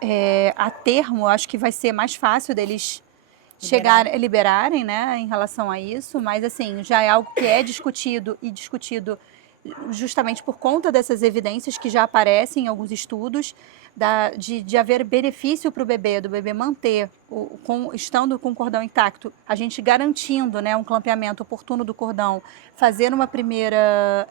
a termo, acho que vai ser mais fácil deles liberarem, né, em relação a isso, mas assim, já é algo que é discutido justamente por conta dessas evidências que já aparecem em alguns estudos, de haver benefício para o bebê, do bebê manter, estando com o cordão intacto, a gente garantindo, né, um clampeamento oportuno do cordão, fazer uma primeira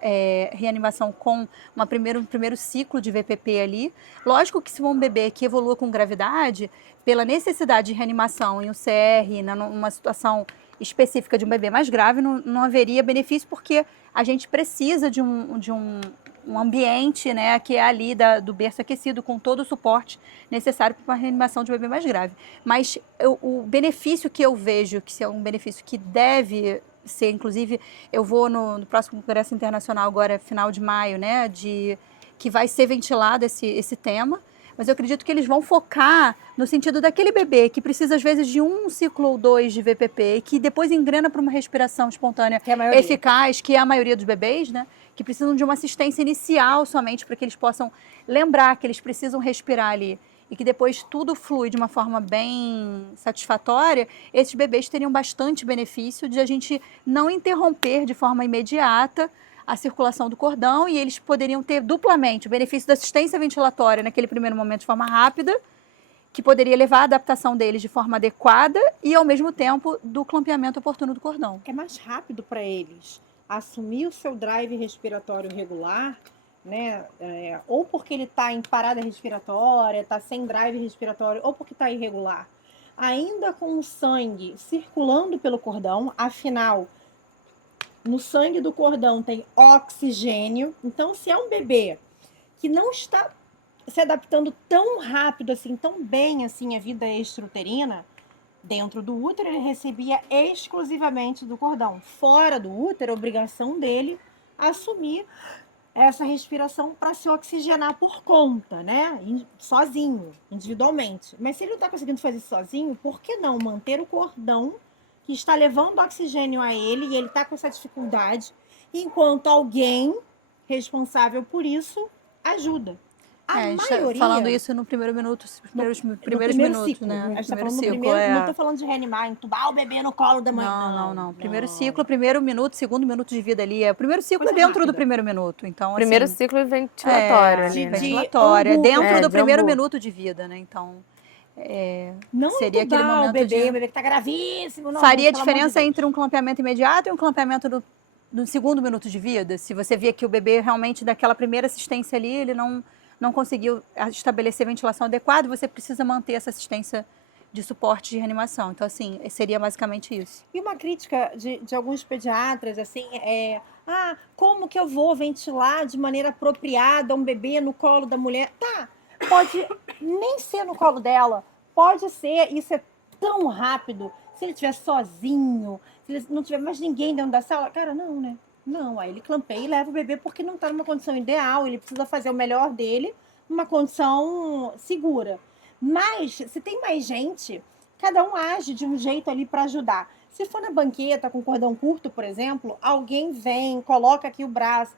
reanimação com um primeiro ciclo de VPP ali. Lógico que se for um bebê que evolua com gravidade, pela necessidade de reanimação em UCR, numa situação específica de um bebê mais grave, não haveria benefício, porque a gente precisa de um ambiente, né, que é ali do berço aquecido, com todo o suporte necessário para uma reanimação de um bebê mais grave. Mas o benefício que eu vejo, que é um benefício que deve ser, inclusive, eu vou no próximo Congresso Internacional agora, final de maio, né, que vai ser ventilado esse tema, mas eu acredito que eles vão focar no sentido daquele bebê que precisa, às vezes, de um ciclo ou 2 de VPP e que depois engrena para uma respiração espontânea eficaz, que é a maioria dos bebês, né? Que precisam de uma assistência inicial somente para que eles possam lembrar que eles precisam respirar ali e que depois tudo flui de uma forma bem satisfatória, esses bebês teriam bastante benefício de a gente não interromper de forma imediata a circulação do cordão, e eles poderiam ter duplamente o benefício da assistência ventilatória naquele primeiro momento de forma rápida, que poderia levar a adaptação deles de forma adequada e, ao mesmo tempo, do clampeamento oportuno do cordão. É mais rápido para eles assumir o seu drive respiratório regular, né? Ou porque ele está em parada respiratória, está sem drive respiratório, ou porque está irregular. Ainda com o sangue circulando pelo cordão, afinal, no sangue do cordão tem oxigênio. Então, se é um bebê que não está se adaptando tão rápido assim, tão bem assim à vida extrauterina, dentro do útero ele recebia exclusivamente do cordão. Fora do útero, a obrigação dele assumir essa respiração para se oxigenar por conta, né? Sozinho, individualmente. Mas se ele não está conseguindo fazer isso sozinho, por que não manter o cordão que está levando oxigênio a ele, e ele está com essa dificuldade, enquanto alguém responsável por isso ajuda. A maioria... Falando isso no primeiro minuto, primeiros minutos, ciclo, né? A gente está falando no primeiro, não estou falando de reanimar, entubar o bebê no colo da mãe. Não. Primeiro ciclo, primeiro minuto, segundo minuto de vida ali. O primeiro ciclo é dentro do primeiro minuto. Então, primeiro assim, ciclo ventilatório. Ventilatório, dentro do primeiro minuto de vida, né? Então... não seria aquele momento o bebê que está gravíssimo. Não, faria diferença entre um clampeamento imediato e um clampeamento no segundo minuto de vida? Se você via que o bebê realmente, daquela primeira assistência ali, ele não conseguiu estabelecer ventilação adequada, você precisa manter essa assistência de suporte de reanimação. Então, assim, seria basicamente isso. E uma crítica de alguns pediatras, assim, como que eu vou ventilar de maneira apropriada um bebê no colo da mulher? Tá, pode nem ser no colo dela, pode ser, isso é tão rápido, se ele estiver sozinho, se ele não tiver mais ninguém dentro da sala, cara, não, né? Não, aí ele clampeia e leva o bebê porque não está numa condição ideal, ele precisa fazer o melhor dele numa condição segura. Mas, se tem mais gente, cada um age de um jeito ali para ajudar. Se for na banqueta com cordão curto, por exemplo, alguém vem, coloca aqui o braço,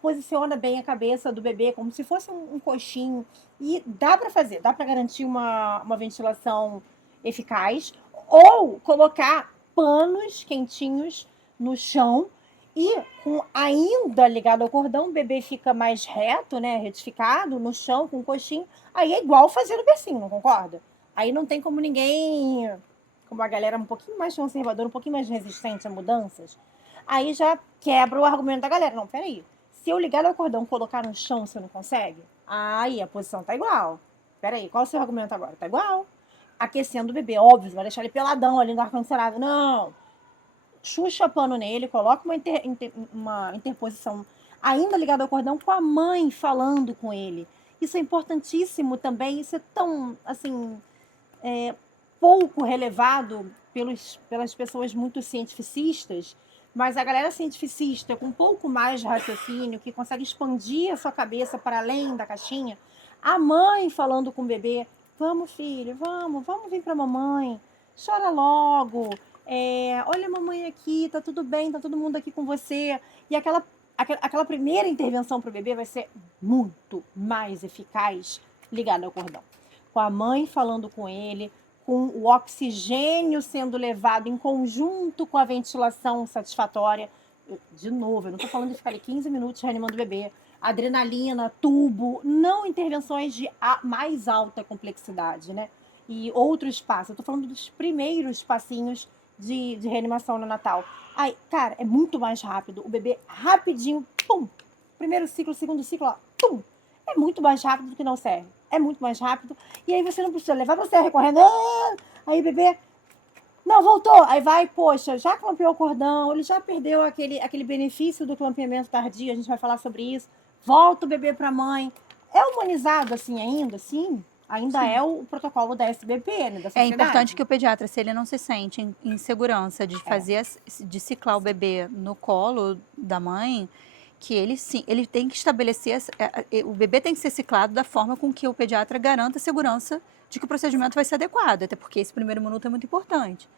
posiciona bem a cabeça do bebê como se fosse um coxinho, e dá para fazer, dá para garantir uma ventilação eficaz, ou colocar panos quentinhos no chão e ainda ligado ao cordão, o bebê fica mais reto, né, retificado no chão com o coxinho, aí é igual fazer no bercinho, não concorda? Aí não tem como ninguém, como a galera um pouquinho mais conservadora, um pouquinho mais resistente a mudanças, aí já quebra o argumento da galera. Não, peraí, se eu ligar ao cordão, colocar no chão, você não consegue? Aí a posição tá igual. Peraí, qual é o seu argumento agora? Tá igual. Aquecendo o bebê, óbvio, vai deixar ele peladão ali no ar-condicionado. Não. Chucha pano nele, coloca uma interposição ainda ligada ao cordão com a mãe falando com ele. Isso é importantíssimo também, isso é tão, assim, pouco relevado pelas pessoas muito cientificistas, mas a galera cientificista com um pouco mais de raciocínio, que consegue expandir a sua cabeça para além da caixinha, a mãe falando com o bebê, vamos filho, vamos vir para a mamãe, chora logo, olha a mamãe aqui, tá tudo bem, tá todo mundo aqui com você. E aquela primeira intervenção para o bebê vai ser muito mais eficaz ligada ao cordão. Com a mãe falando com ele, com o oxigênio sendo levado em conjunto com a ventilação satisfatória, De novo, eu não tô falando de ficar ali 15 minutos reanimando o bebê. Adrenalina, tubo, não intervenções de mais alta complexidade, né? E outros passos. Eu tô falando dos primeiros passinhos de reanimação no Natal. Aí, cara, é muito mais rápido. O bebê rapidinho, pum! Primeiro ciclo, segundo ciclo, ó, pum! É muito mais rápido do que não serve. É muito mais rápido. E aí você não precisa levar pra você correndo. Aí o bebê, não, voltou. Aí vai, poxa, já clampeou o cordão, ele já perdeu aquele benefício do clampeamento tardio, a gente vai falar sobre isso. Volta o bebê pra mãe. É humanizado assim ainda? Sim. Ainda Sim. é o protocolo da SBP, né, da É sociedade. importante que o pediatra, se ele não se sente em segurança de fazer, de ciclar o bebê no colo da mãe, que ele sim, ele tem que estabelecer, o bebê tem que ser ciclado da forma com que o pediatra garanta a segurança de que o procedimento vai ser adequado, até porque esse primeiro minuto é muito importante.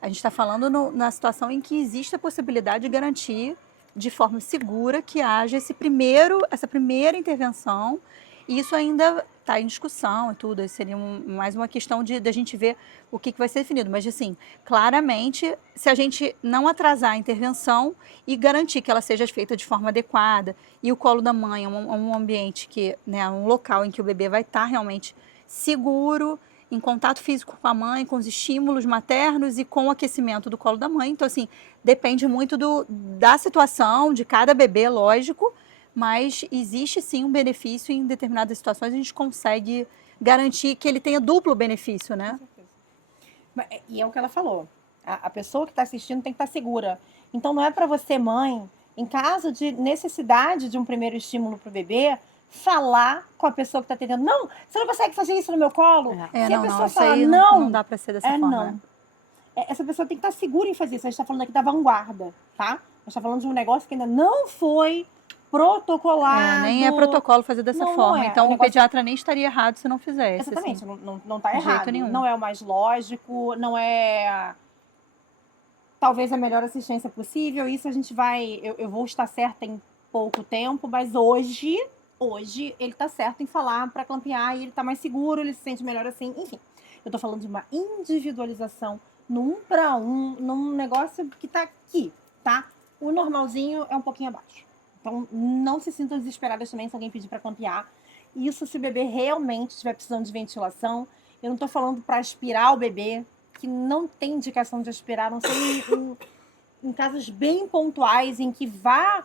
A gente está falando na situação em que existe a possibilidade de garantir de forma segura que haja essa primeira intervenção, e isso ainda está em discussão e tudo, seria mais uma questão da gente ver o que vai ser definido. Mas, assim, claramente, se a gente não atrasar a intervenção e garantir que ela seja feita de forma adequada, e o colo da mãe é um ambiente que, né, um local em que o bebê vai estar realmente seguro, em contato físico com a mãe, com os estímulos maternos e com o aquecimento do colo da mãe. Então, assim, depende muito da situação, de cada bebê, lógico, mas existe sim um benefício em determinadas situações, a gente consegue garantir que ele tenha duplo benefício, né? Com certeza. E é o que ela falou. A pessoa que está assistindo tem que estar segura. Então, não é para você, mãe, em caso de necessidade de um primeiro estímulo para o bebê, falar com a pessoa que está atendendo. Não, você não consegue fazer isso no meu colo. Se a pessoa isso falar aí não, não dá para ser dessa forma. não. Essa pessoa tem que estar segura em fazer isso. A gente está falando aqui da vanguarda, tá? A gente está falando de um negócio que ainda não foi protocolado. Nem é protocolo fazer dessa forma. Não é. Então, O o pediatra nem estaria errado se não fizesse. Exatamente, assim. não tá De errado. jeito nenhum. Não é o mais lógico, não é talvez a melhor assistência possível. Isso a gente vai. Eu vou estar certa em pouco tempo, mas hoje ele tá certo em falar para clampear e ele tá mais seguro, ele se sente melhor assim. Enfim, eu tô falando de uma individualização no 1 para 1, num negócio que tá aqui, tá? O normalzinho é um pouquinho abaixo. Então, não se sintam desesperadas também se alguém pedir para clampear. Isso se o bebê realmente estiver precisando de ventilação. Eu não estou falando para aspirar o bebê, que não tem indicação de aspirar, não sei em casos bem pontuais em que vá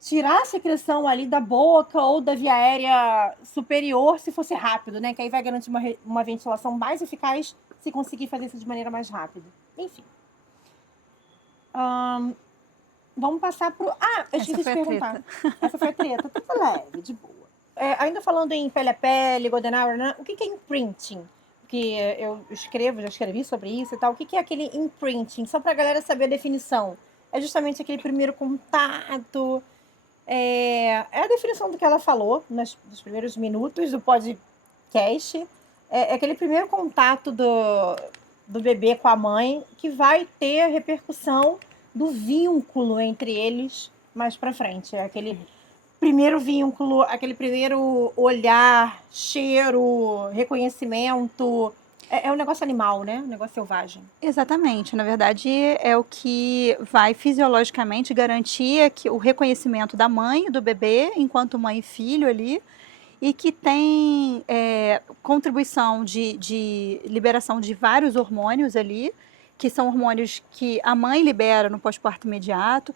tirar a secreção ali da boca ou da via aérea superior, se fosse rápido, né? Que aí vai garantir uma ventilação mais eficaz se conseguir fazer isso de maneira mais rápida. Enfim. Vamos passar pro... eu esqueci de perguntar. Essa foi a treta. Tudo leve, de boa. Ainda falando em pele a pele, golden hour, né? O que é imprinting? Porque eu já escrevi sobre isso e tal. O que é aquele imprinting? Só pra galera saber a definição. É justamente aquele primeiro contato. É a definição do que ela falou nos primeiros minutos do podcast. É aquele primeiro contato do bebê com a mãe que vai ter a repercussão do vínculo entre eles mais pra frente. É aquele primeiro vínculo, aquele primeiro olhar, cheiro, reconhecimento. É um negócio animal, né? Um negócio selvagem. Exatamente. Na verdade, é o que vai fisiologicamente garantir que o reconhecimento da mãe e do bebê, enquanto mãe e filho ali, e que tem contribuição de liberação de vários hormônios ali, que são hormônios que a mãe libera no pós-parto imediato.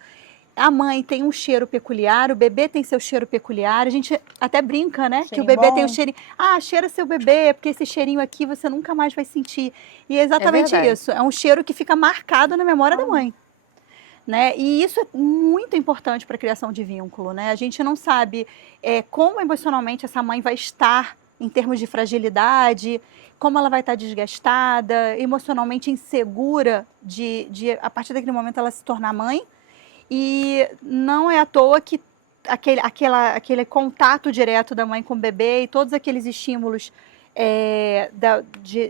A mãe tem um cheiro peculiar, o bebê tem seu cheiro peculiar. A gente até brinca, né? Que o bebê tem um cheirinho. Cheira seu bebê, porque esse cheirinho aqui você nunca mais vai sentir. E é exatamente isso. É um cheiro que fica marcado na memória da mãe. Né? E isso é muito importante para a criação de vínculo, né? A gente não sabe como emocionalmente essa mãe vai estar em termos de fragilidade, como ela vai estar desgastada, emocionalmente insegura a partir daquele momento ela se tornar mãe. E não é à toa que aquele contato direto da mãe com o bebê e todos aqueles estímulos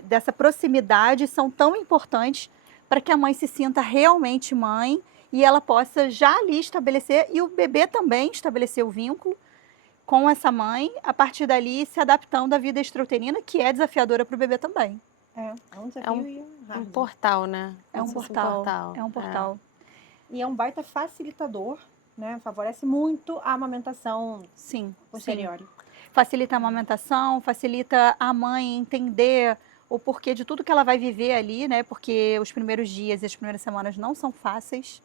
dessa proximidade são tão importantes para que a mãe se sinta realmente mãe e ela possa já ali estabelecer, e o bebê também estabelecer o vínculo com essa mãe, a partir dali se adaptando à vida extrauterina, que é desafiadora para o bebê também. É um desafio um portal, né? É um portal. e é um baita facilitador, né? Favorece muito a amamentação Sim, sim. posterior. Facilita a amamentação, facilita a mãe entender o porquê de tudo que ela vai viver ali, né? Porque os primeiros dias e as primeiras semanas não são fáceis.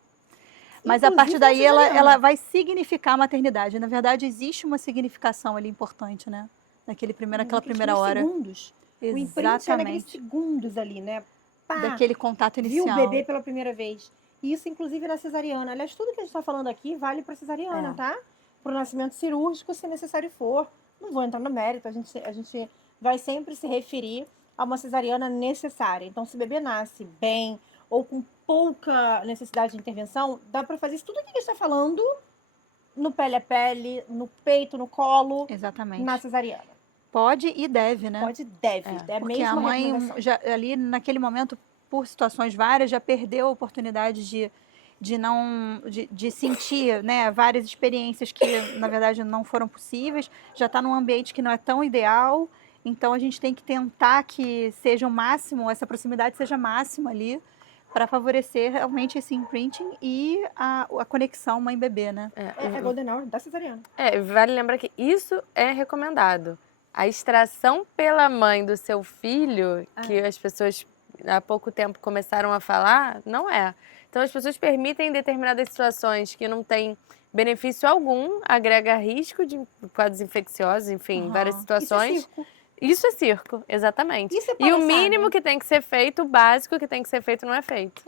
Mas a partir Inclusive na daí ela cesariana. vai significar a maternidade. Na verdade, existe uma significação ali importante, né? Naquela primeira hora. Segundos. O imprint é naqueles Exatamente. segundos ali, né? Pá, Daquele contato viu o inicial. bebê pela primeira vez. E isso, inclusive, na cesariana. Aliás, tudo que a gente está falando aqui vale para cesariana, tá? Para o nascimento cirúrgico, se necessário for. Não vou entrar no mérito, a gente vai sempre se referir a uma cesariana necessária. Então, se o bebê nasce bem ou com pouca necessidade de intervenção, dá para fazer isso tudo que a gente está falando no pele a pele, no peito, no colo, Exatamente. na cesariana. Pode e deve, né? Pode e deve. É a Porque mesma a mãe, recomendação. já, ali naquele momento, por situações várias, já perdeu a oportunidade de sentir, né, várias experiências que, na verdade, não foram possíveis. Já está num ambiente que não é tão ideal. Então, a gente tem que tentar que seja o máximo, essa proximidade seja máxima ali, para favorecer realmente esse imprinting e a conexão mãe-bebê, né? É Golden Hour da cesariana. Vale lembrar que isso é recomendado. A extração pela mãe do seu filho, que as pessoas há pouco tempo começaram a falar, não é. Então as pessoas permitem em determinadas situações que não tem benefício algum, agrega risco de quadros infecciosos, enfim, várias situações. Isso é circo. Isso é circo, exatamente. Isso é E o palhaçada. mínimo que tem que ser feito, o básico que tem que ser feito, não é feito.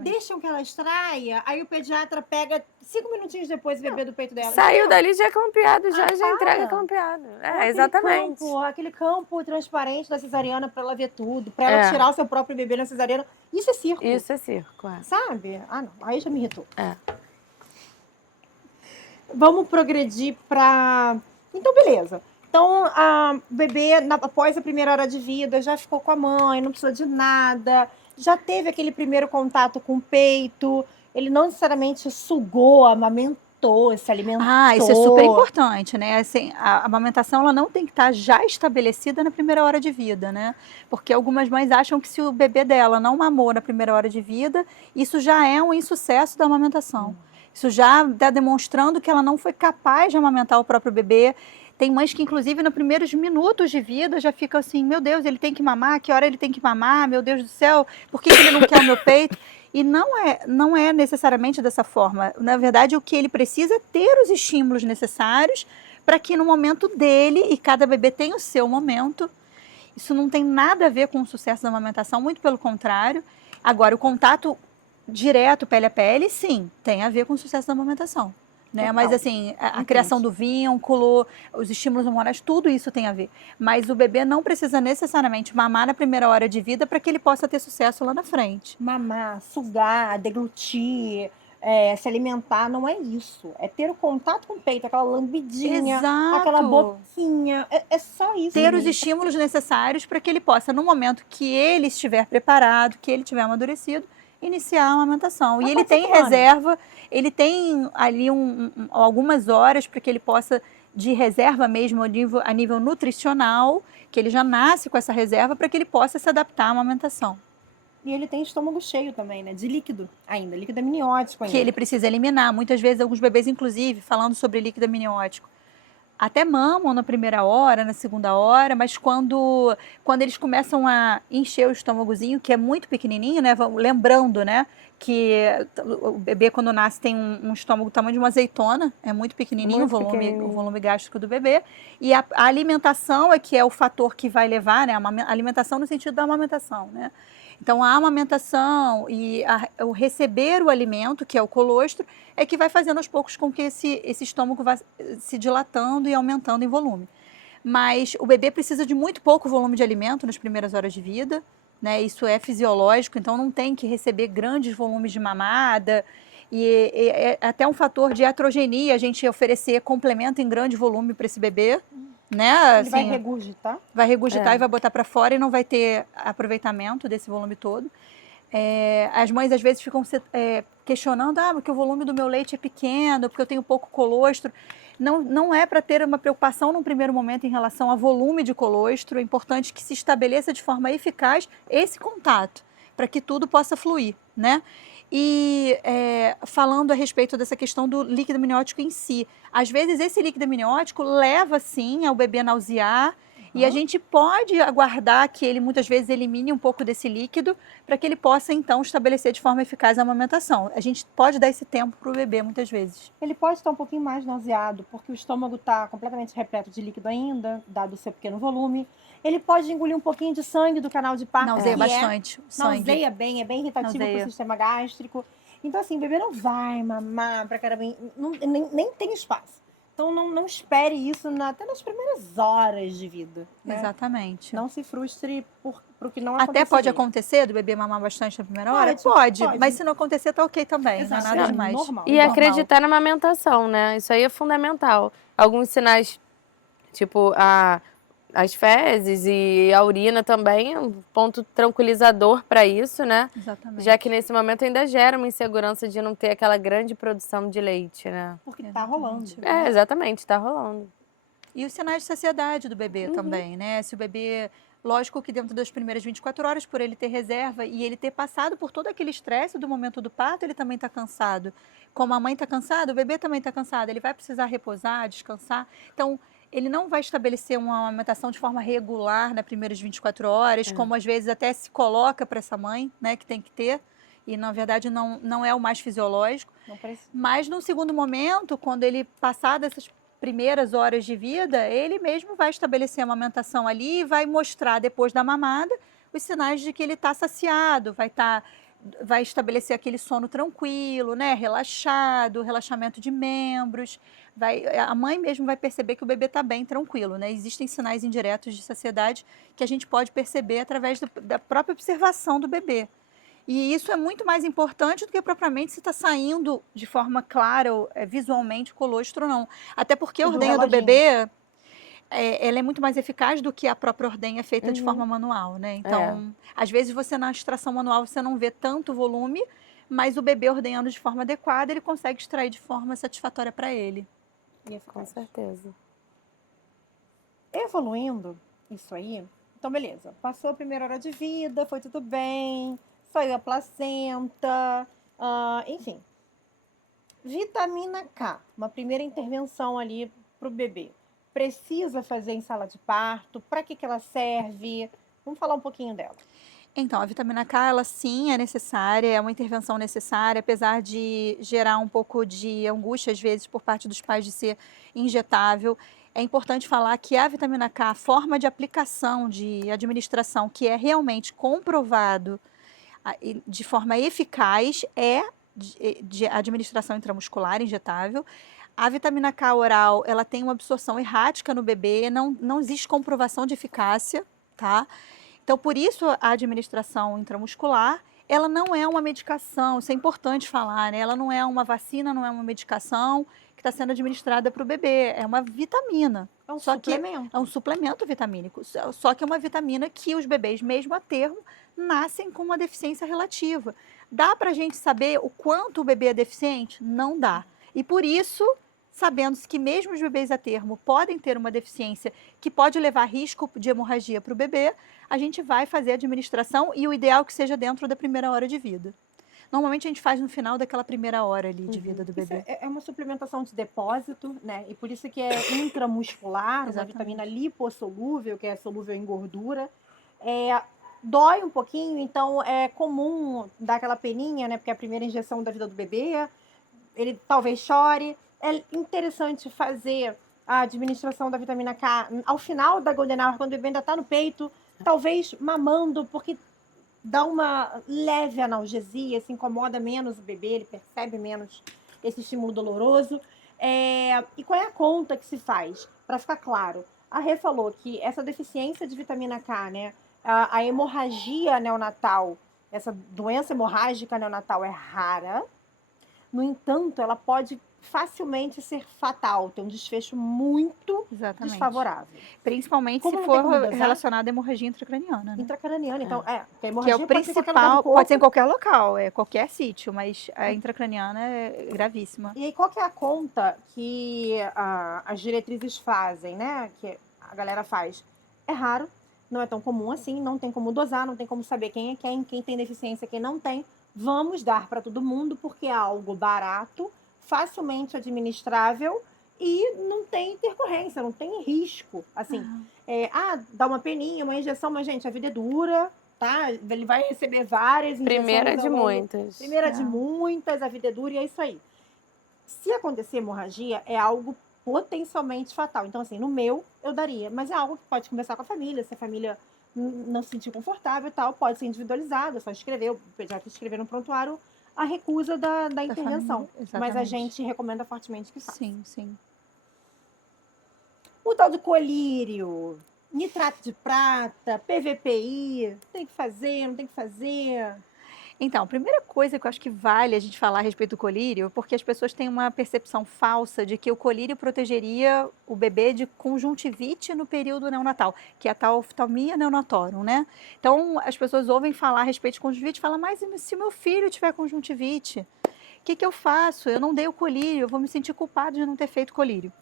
Deixam que ela extraia, aí o pediatra pega 5 minutinhos depois o bebê do peito dela. Saiu dali já clampeado, já para. entrega clampeado. Aquele Exatamente. Aquele campo transparente da cesariana pra ela ver tudo, pra ela tirar o seu próprio bebê na cesariana. Isso é circo. Isso é circo, Sabe? Ah, não. Aí já me irritou. É. Vamos progredir pra... Então, beleza. Então, o bebê, após a primeira hora de vida, já ficou com a mãe, não precisou de nada, já teve aquele primeiro contato com o peito, ele não necessariamente sugou, amamentou, se alimentou. Isso é super importante, né? Assim, a amamentação ela não tem que estar já estabelecida na primeira hora de vida, né? Porque algumas mães acham que se o bebê dela não mamou na primeira hora de vida, isso já é um insucesso da amamentação. Isso já está demonstrando que ela não foi capaz de amamentar o próprio bebê. Tem mães que, inclusive, nos primeiros minutos de vida já ficam assim, meu Deus, ele tem que mamar, que hora ele tem que mamar, meu Deus do céu, por que ele não quer o meu peito? E não é necessariamente dessa forma. Na verdade, o que ele precisa é ter os estímulos necessários para que no momento dele, e cada bebê tem o seu momento, isso não tem nada a ver com o sucesso da amamentação, muito pelo contrário. Agora, o contato direto, pele a pele, sim, tem a ver com o sucesso da amamentação. Né? Mas assim, a criação do vínculo, os estímulos hormonais, tudo isso tem a ver. Mas o bebê não precisa necessariamente mamar na primeira hora de vida para que ele possa ter sucesso lá na frente. Mamar, sugar, deglutir, se alimentar, não é isso. É ter o contato com o peito, aquela lambidinha, aquela boquinha. É só isso. Ter os estímulos necessários para que ele possa, no momento que ele estiver preparado, que ele estiver amadurecido, iniciar a amamentação. E ele tem reserva, ele tem ali algumas horas para que ele possa, de reserva mesmo, a nível nutricional, que ele já nasce com essa reserva para que ele possa se adaptar à amamentação. E ele tem estômago cheio também, né? De líquido ainda, líquido amniótico ainda. Que ele precisa eliminar. Muitas vezes, alguns bebês, inclusive, falando sobre líquido amniótico, até mamam na primeira hora, na segunda hora, mas quando eles começam a encher o estômagozinho, que é muito pequenininho, né? Lembrando, né? Que o bebê, quando nasce, tem um estômago do tamanho de uma azeitona, é muito pequenininho, o volume gástrico do bebê. E a alimentação é que é o fator que vai levar, né? A alimentação no sentido da amamentação, né? Então, a amamentação e o receber o alimento, que é o colostro, é que vai fazendo aos poucos com que esse estômago vá se dilatando e aumentando em volume. Mas o bebê precisa de muito pouco volume de alimento nas primeiras horas de vida, né? Isso é fisiológico, então não tem que receber grandes volumes de mamada. E é até um fator de iatrogenia a gente oferecer complemento em grande volume para esse bebê. Né? Ele vai regurgitar? Vai regurgitar e vai botar para fora e não vai ter aproveitamento desse volume todo. As mães às vezes ficam questionando, porque o volume do meu leite é pequeno, porque eu tenho pouco colostro. Não é para ter uma preocupação num primeiro momento em relação a volume de colostro. É importante que se estabeleça de forma eficaz esse contato, para que tudo possa fluir, né? E falando a respeito dessa questão do líquido amniótico em si, às vezes esse líquido amniótico leva sim ao bebê nausear, e a gente pode aguardar que ele muitas vezes elimine um pouco desse líquido para que ele possa então estabelecer de forma eficaz a amamentação. A gente pode dar esse tempo para o bebê muitas vezes. Ele pode estar um pouquinho mais nauseado, porque o estômago está completamente repleto de líquido ainda, dado o seu pequeno volume. Ele pode engolir um pouquinho de sangue do canal de parto. Nauseia que bastante. Sangue. Nauseia bem, é bem irritativo para o sistema gástrico. Então, assim, o bebê não vai mamar pra caramba, nem tem espaço. Então, não espere isso até nas primeiras horas de vida. Né? Exatamente. Não se frustre por que não acontece. Até pode acontecer do bebê mamar bastante na primeira hora? Pode. Mas se não acontecer, tá ok também. Exato. Não é nada demais. Normal. E acreditar na amamentação, né? Isso aí é fundamental. Alguns sinais, tipo as fezes e a urina também, um ponto tranquilizador para isso, né? Exatamente. Já que nesse momento ainda gera uma insegurança de não ter aquela grande produção de leite, né? Porque tá rolando. Exatamente, tá rolando. E os sinais de saciedade do bebê também, né? Se o bebê, lógico que dentro das primeiras 24 horas, por ele ter reserva e ele ter passado por todo aquele estresse do momento do parto, ele também está cansado. Como a mãe está cansada, o bebê também está cansado. Ele vai precisar repousar, descansar. Então, ele não vai estabelecer uma amamentação de forma regular nas primeiras 24 horas, como às vezes até se coloca para essa mãe, né, que tem que ter. E, na verdade, não é o mais fisiológico. Não precisa. Mas, num segundo momento, quando ele passar dessas primeiras horas de vida, ele mesmo vai estabelecer a amamentação ali e vai mostrar, depois da mamada, os sinais de que ele está saciado, vai estabelecer aquele sono tranquilo, né, relaxado, relaxamento de membros. A mãe mesmo vai perceber que o bebê está bem tranquilo, né? Existem sinais indiretos de saciedade que a gente pode perceber através da própria observação do bebê. E isso é muito mais importante do que propriamente se está saindo de forma clara, visualmente, colostro ou não. Até porque a ordenha do bebê, ela é muito mais eficaz do que a própria ordenha feita de forma manual, né? Então, às vezes você na extração manual você não vê tanto volume, mas o bebê ordenhando de forma adequada, ele consegue extrair de forma satisfatória para ele. Com certeza. Evoluindo isso aí, então beleza. Passou a primeira hora de vida, foi tudo bem, saiu a placenta, enfim. Vitamina K, uma primeira intervenção ali para o bebê. Precisa fazer em sala de parto? Para que ela serve? Vamos falar um pouquinho dela. Então, a vitamina K, ela sim é necessária, é uma intervenção necessária, apesar de gerar um pouco de angústia, às vezes, por parte dos pais de ser injetável. É importante falar que a vitamina K, a forma de aplicação, de administração, que é realmente comprovado de forma eficaz, é de administração intramuscular injetável. A vitamina K oral, ela tem uma absorção errática no bebê, não existe comprovação de eficácia, tá? Então, por isso, a administração intramuscular, ela não é uma medicação, isso é importante falar, né? Ela não é uma vacina, não é uma medicação que está sendo administrada para o bebê, é uma vitamina. É um suplemento. É um suplemento vitamínico, só que é uma vitamina que os bebês, mesmo a termo, nascem com uma deficiência relativa. Dá para a gente saber o quanto o bebê é deficiente? Não dá. E por isso, sabendo-se que mesmo os bebês a termo podem ter uma deficiência que pode levar risco de hemorragia para o bebê, a gente vai fazer a administração e o ideal é que seja dentro da primeira hora de vida. Normalmente a gente faz no final daquela primeira hora ali de vida do bebê. Isso é uma suplementação de depósito, né? E por isso que é intramuscular, uma vitamina lipossolúvel, que é solúvel em gordura. Dói um pouquinho, então é comum dar aquela peninha, né? Porque é a primeira injeção da vida do bebê, ele talvez chore. É interessante fazer a administração da vitamina K ao final da Golden Hour, quando o bebê ainda está no peito, talvez mamando, porque dá uma leve analgesia, se incomoda menos o bebê, ele percebe menos esse estímulo doloroso. E qual é a conta que se faz? Para ficar claro, a Rê falou que essa deficiência de vitamina K, né, a hemorragia neonatal, essa doença hemorrágica neonatal é rara, no entanto, ela pode facilmente ser fatal, ter um desfecho muito desfavorável. Principalmente se for relacionada à hemorragia intracraniana. Né? Intracraniana, então, porque a que é o principal, pode ser em qualquer local, qualquer sítio, mas a intracraniana é gravíssima. E aí, qual que é a conta que as diretrizes fazem, né? Que a galera faz? É raro, não é tão comum assim, não tem como dosar, não tem como saber quem é quem tem deficiência, quem não tem. vamos dar para todo mundo porque é algo barato, facilmente administrável e não tem intercorrência, não tem risco. Assim, dá uma peninha, uma injeção, mas, gente, a vida é dura, tá? Ele vai receber várias injeções Primeira de ao longo- muitas. Primeira de muitas, a vida é dura e é isso aí. Se acontecer hemorragia, é algo potencialmente fatal. Então, assim, no meu, eu daria. Mas é algo que pode conversar com a família. Se a família não se sentir confortável e tal, pode ser individualizado. É só escrever, o pediatra escrever no prontuário a recusa da intervenção. família, Mas a exatamente. gente recomenda fortemente que faça. Sim, sim. O tal do colírio, nitrato de prata, PVPI, tem que fazer, não tem que fazer? Então, a primeira coisa que eu acho que vale a gente falar a respeito do colírio, porque as pessoas têm uma percepção falsa de que o colírio protegeria o bebê de conjuntivite no período neonatal, que é a tal oftalmia neonatorum, né? Então, as pessoas ouvem falar a respeito de conjuntivite e falam, mas e se meu filho tiver conjuntivite, o que eu faço? Eu não dei o colírio, eu vou me sentir culpado de não ter feito colírio.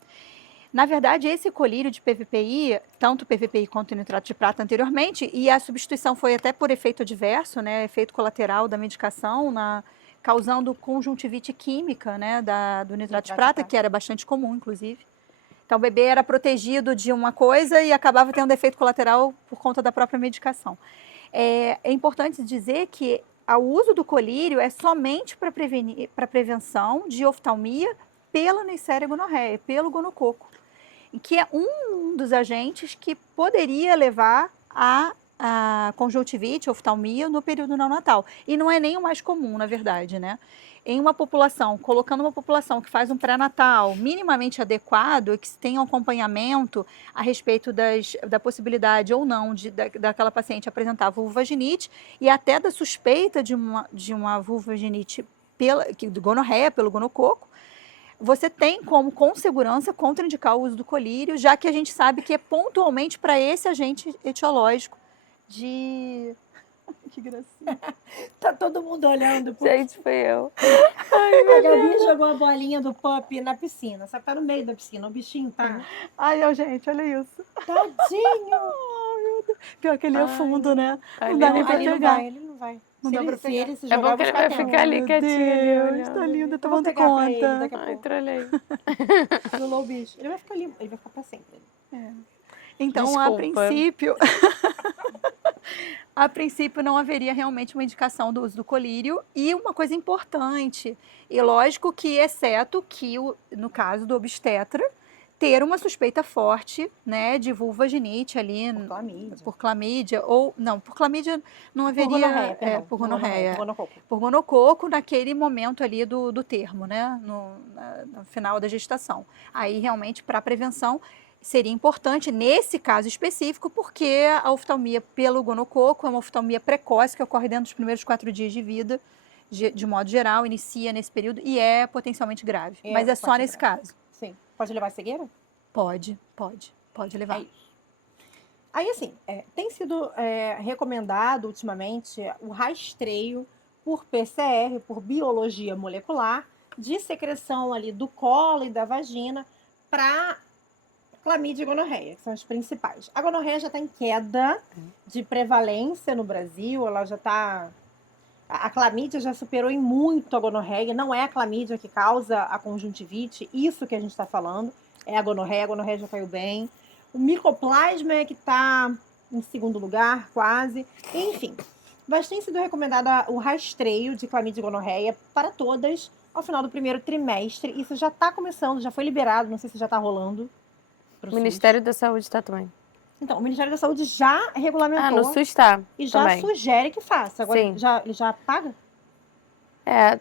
Na verdade, esse colírio de PVPI, tanto PVPI quanto nitrato de prata anteriormente, e a substituição foi até por efeito adverso, né, efeito colateral da medicação, causando conjuntivite química, né, do nitrato de prata, que era bastante comum, inclusive. Então, o bebê era protegido de uma coisa e acabava tendo efeito colateral por conta da própria medicação. É importante dizer que o uso do colírio é somente para prevenção de oftalmia pela Neisseria gonorreia, pelo gonococo, que é um dos agentes que poderia levar a conjuntivite, oftalmia, no período neonatal. E não é nem o mais comum, na verdade, né? Em uma população, colocando uma população que faz um pré-natal minimamente adequado, que tem um acompanhamento a respeito da possibilidade ou não daquela paciente apresentar vulvovaginite e até da suspeita de uma vulvovaginite de gonorreia, pelo gonococo, você tem como, com segurança, contraindicar o uso do colírio, já que a gente sabe que é pontualmente para esse agente etiológico de... Que gracinha. Tá todo mundo olhando. Gente, foi eu. A Gabi jogou a bolinha do pup na piscina. Só que tá no meio da piscina. O bichinho tá... Ai, gente, olha isso. Tadinho! Pior que ele é fundo, né? Ali Não dá não nem pra Ali não pegar. vai, ele não vai. Não Se dá pra ele, se pegar. ele se É jogar, bom eu que vou ele vai ficar ficar ali Meu quietinho, ali Deus, olhando. tá lindo, Eu vou tomando pegar pra ele conta. daqui a Ai, pouco. trolei. Trolou o bicho. Ele vai ficar ali, ele vai ficar pra sempre. Então, a Desculpa. princípio, a princípio não haveria realmente uma indicação do uso do colírio. E uma coisa importante, e lógico que, exceto que, no caso do obstetra, ter uma suspeita forte, né, de vulvovaginite ali por clamídia, ou não, por clamídia não haveria, por gonorreia, por gonococo naquele momento ali do termo, né, no final da gestação. Aí realmente para prevenção seria importante nesse caso específico, porque a oftalmia pelo gonococo é uma oftalmia precoce que ocorre dentro dos primeiros 4 dias de vida, de modo geral, inicia nesse período e é potencialmente grave, mas é só nesse caso. Sim. Pode levar cegueira? Pode levar. É isso. Aí, assim, tem sido recomendado ultimamente o rastreio por PCR, por biologia molecular, de secreção ali do colo e da vagina para clamídia e gonorreia, que são as principais. A gonorreia já está em queda de prevalência no Brasil, ela já está... A clamídia já superou em muito a gonorreia, não é a clamídia que causa a conjuntivite, isso que a gente está falando, é a gonorreia já caiu bem. O micoplasma é que está em segundo lugar, quase. Enfim, mas tem sido recomendado o rastreio de clamídia e gonorreia para todas ao final do primeiro trimestre. Isso já está começando, já foi liberado, não sei se já está rolando. O Ministério da Saúde está também. Então, o Ministério da Saúde já regulamentou. No SUS está e já também. sugere que faça. Agora, Sim. ele já paga?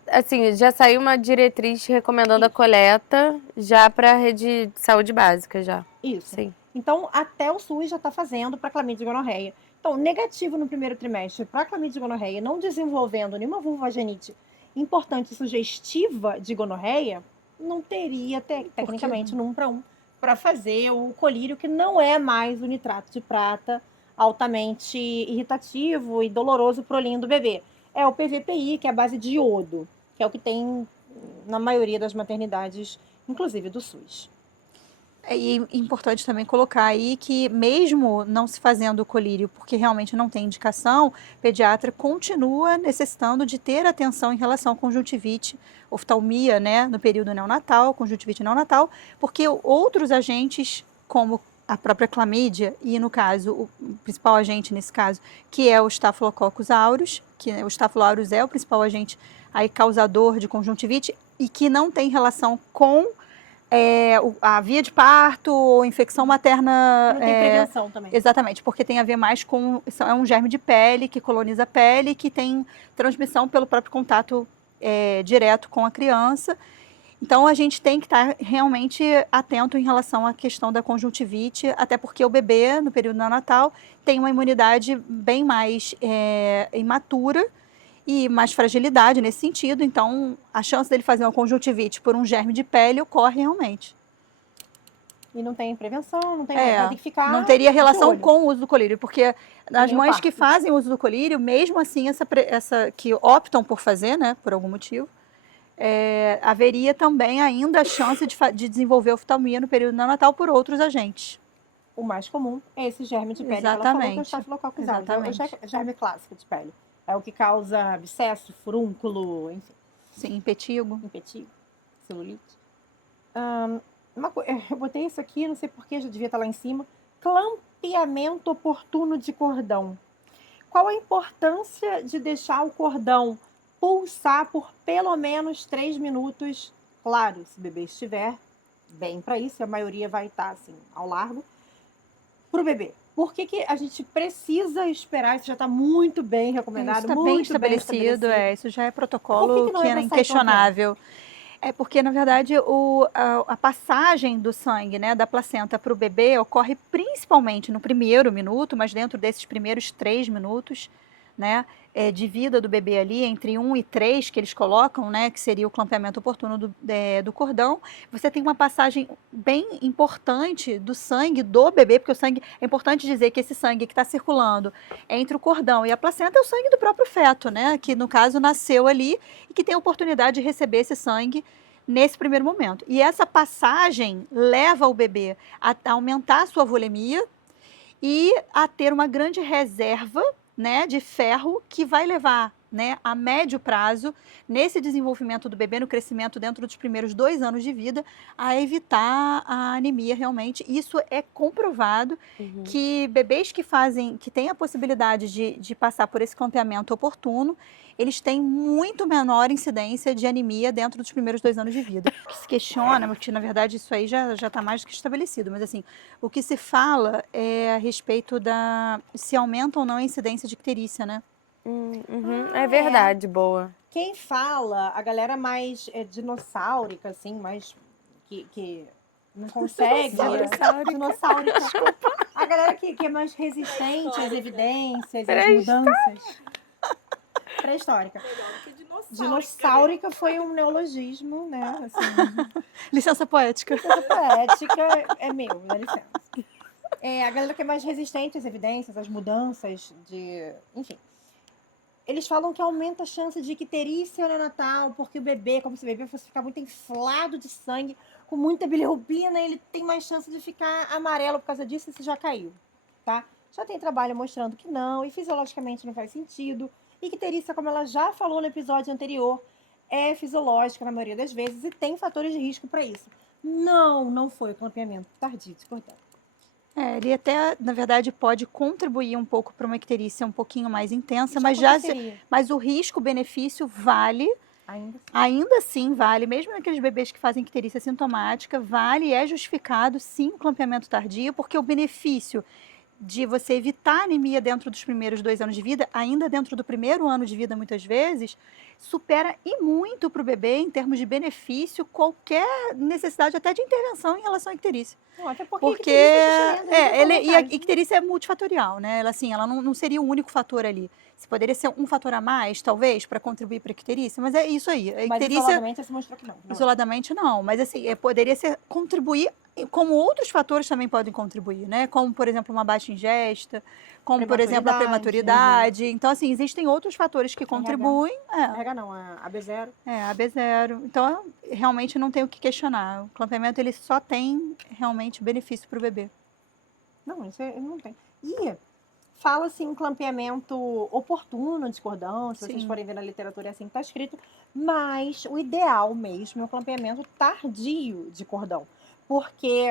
Assim, já saiu uma diretriz recomendando a coleta já para a rede de saúde básica já. Isso. Sim. Então, até o SUS já está fazendo para clamídia e gonorreia. Então, negativo no primeiro trimestre para clamídia e gonorreia, não desenvolvendo nenhuma vulvovaginite importante sugestiva de gonorreia, não teria, tecnicamente, no 1 para 1, para fazer o colírio, que não é mais o nitrato de prata altamente irritativo e doloroso pro olhinho do bebê. É o PVPI, que é a base de iodo, que é o que tem na maioria das maternidades, inclusive do SUS. E é importante também colocar aí que mesmo não se fazendo o colírio, porque realmente não tem indicação, o pediatra continua necessitando de ter atenção em relação à conjuntivite, oftalmia, né, no período neonatal, conjuntivite neonatal, porque outros agentes, como a própria clamídia e, no caso, o principal agente nesse caso, que é o Staphylococcus aureus, que o Staphylococcus aureus é o principal agente aí causador de conjuntivite e que não tem relação com a via de parto ou infecção materna. Não tem prevenção também. Exatamente, porque tem a ver mais com. É um germe de pele que coloniza a pele, que tem transmissão pelo próprio contato direto com a criança. Então a gente tem que estar realmente atento em relação à questão da conjuntivite, até porque o bebê, no período neonatal, tem uma imunidade bem mais imatura e mais fragilidade nesse sentido, então a chance dele fazer uma conjuntivite por um germe de pele ocorre realmente. E não tem prevenção, não tem vai ter que ficar não teria relação de olho. com o uso do colírio, porque as mães parto. que fazem uso do colírio, mesmo assim, essa que optam por fazer, né, por algum motivo, haveria também ainda a chance de desenvolver oftalmia no período neonatal por outros agentes. O mais comum é esse germe de pele. Exatamente. Que ela falou que é o Staphylococcus aureus. Exatamente. É o germe clássico de pele. É o que causa abscesso, furúnculo, enfim. Sim, impetigo. Impetigo, celulite. Eu botei isso aqui, não sei porquê, já devia estar lá em cima. Clampeamento oportuno de cordão. Qual a importância de deixar o cordão pulsar por pelo menos 3 minutos? Claro, se o bebê estiver bem para isso, a maioria vai estar assim, ao largo. Para o bebê. Por que a gente precisa esperar? Isso já está muito bem recomendado, Isso está muito bem estabelecido, isso já é protocolo Por que não é pra sair inquestionável. É porque, na verdade, a passagem do sangue, né, da placenta para o bebê ocorre principalmente no primeiro minuto, mas dentro desses primeiros 3 minutos, né, de vida do bebê ali, entre 1 e 3 que eles colocam, né, que seria o clampeamento oportuno do cordão, você tem uma passagem bem importante do sangue do bebê, porque o sangue, é importante dizer que esse sangue que está circulando entre o cordão e a placenta é o sangue do próprio feto, né, que no caso nasceu ali e que tem a oportunidade de receber esse sangue nesse primeiro momento. E essa passagem leva o bebê a aumentar a sua volemia e a ter uma grande reserva, né, de ferro que vai levar, né, a médio prazo, nesse desenvolvimento do bebê, no crescimento dentro dos primeiros 2 anos de vida, a evitar a anemia realmente. Isso é comprovado que bebês que têm a possibilidade de passar por esse clampeamento oportuno, eles têm muito menor incidência de anemia dentro dos primeiros 2 anos de vida. O que se questiona, porque na verdade isso aí já está mais do que estabelecido, mas assim, o que se fala é a respeito se aumenta ou não a incidência de icterícia, né? É verdade, boa. Quem fala, a galera mais dinossáurica, assim, mais que não consegue. Dinossáurica. A galera que é mais resistente às evidências, às mudanças. Pré-histórica. Dinossáurica foi um neologismo, né? Assim, Licença poética. licença poética é meu, dá licença. A galera que é mais resistente às evidências, às mudanças enfim. Eles falam que aumenta a chance de icterícia neonatal, porque o bebê, como se o bebê fosse ficar muito inflado de sangue, com muita bilirrubina, ele tem mais chance de ficar amarelo por causa disso, isso já caiu, tá? Já tem trabalho mostrando que não, e fisiologicamente não faz sentido. Icterícia, como ela já falou no episódio anterior, é fisiológica na maioria das vezes e tem fatores de risco para isso. Não foi o clampeamento tardio de cordão. Ele até, na verdade, pode contribuir um pouco para uma icterícia um pouquinho mais intensa, mas o risco-benefício vale, ainda assim vale, mesmo naqueles bebês que fazem icterícia sintomática, vale e é justificado sim o clampeamento tardio, porque o benefício de você evitar anemia dentro dos primeiros 2 anos de vida, ainda dentro do primeiro ano de vida, muitas vezes, supera e muito para o bebê, em termos de benefício, qualquer necessidade até de intervenção em relação à icterícia. Até porque a icterícia é multifatorial, né? Ela não seria o único fator ali. Se poderia ser um fator a mais, talvez, para contribuir para a icterícia, mas é isso aí. A mas icterícia, isoladamente você mostrou que não. Isoladamente não, mas assim, poderia contribuir como outros fatores também podem contribuir, né? Como, por exemplo, uma baixa ingesta, como, por exemplo, a prematuridade. Então, assim, existem outros fatores que contribuem. RH não, a B0. A B0. Então, realmente não tem o que questionar. O clampeamento, ele só tem realmente benefício para o bebê. Não, isso não tem. E fala-se em clampeamento oportuno de cordão, se vocês forem ver na literatura é assim que está escrito, mas o ideal mesmo é o clampeamento tardio de cordão, porque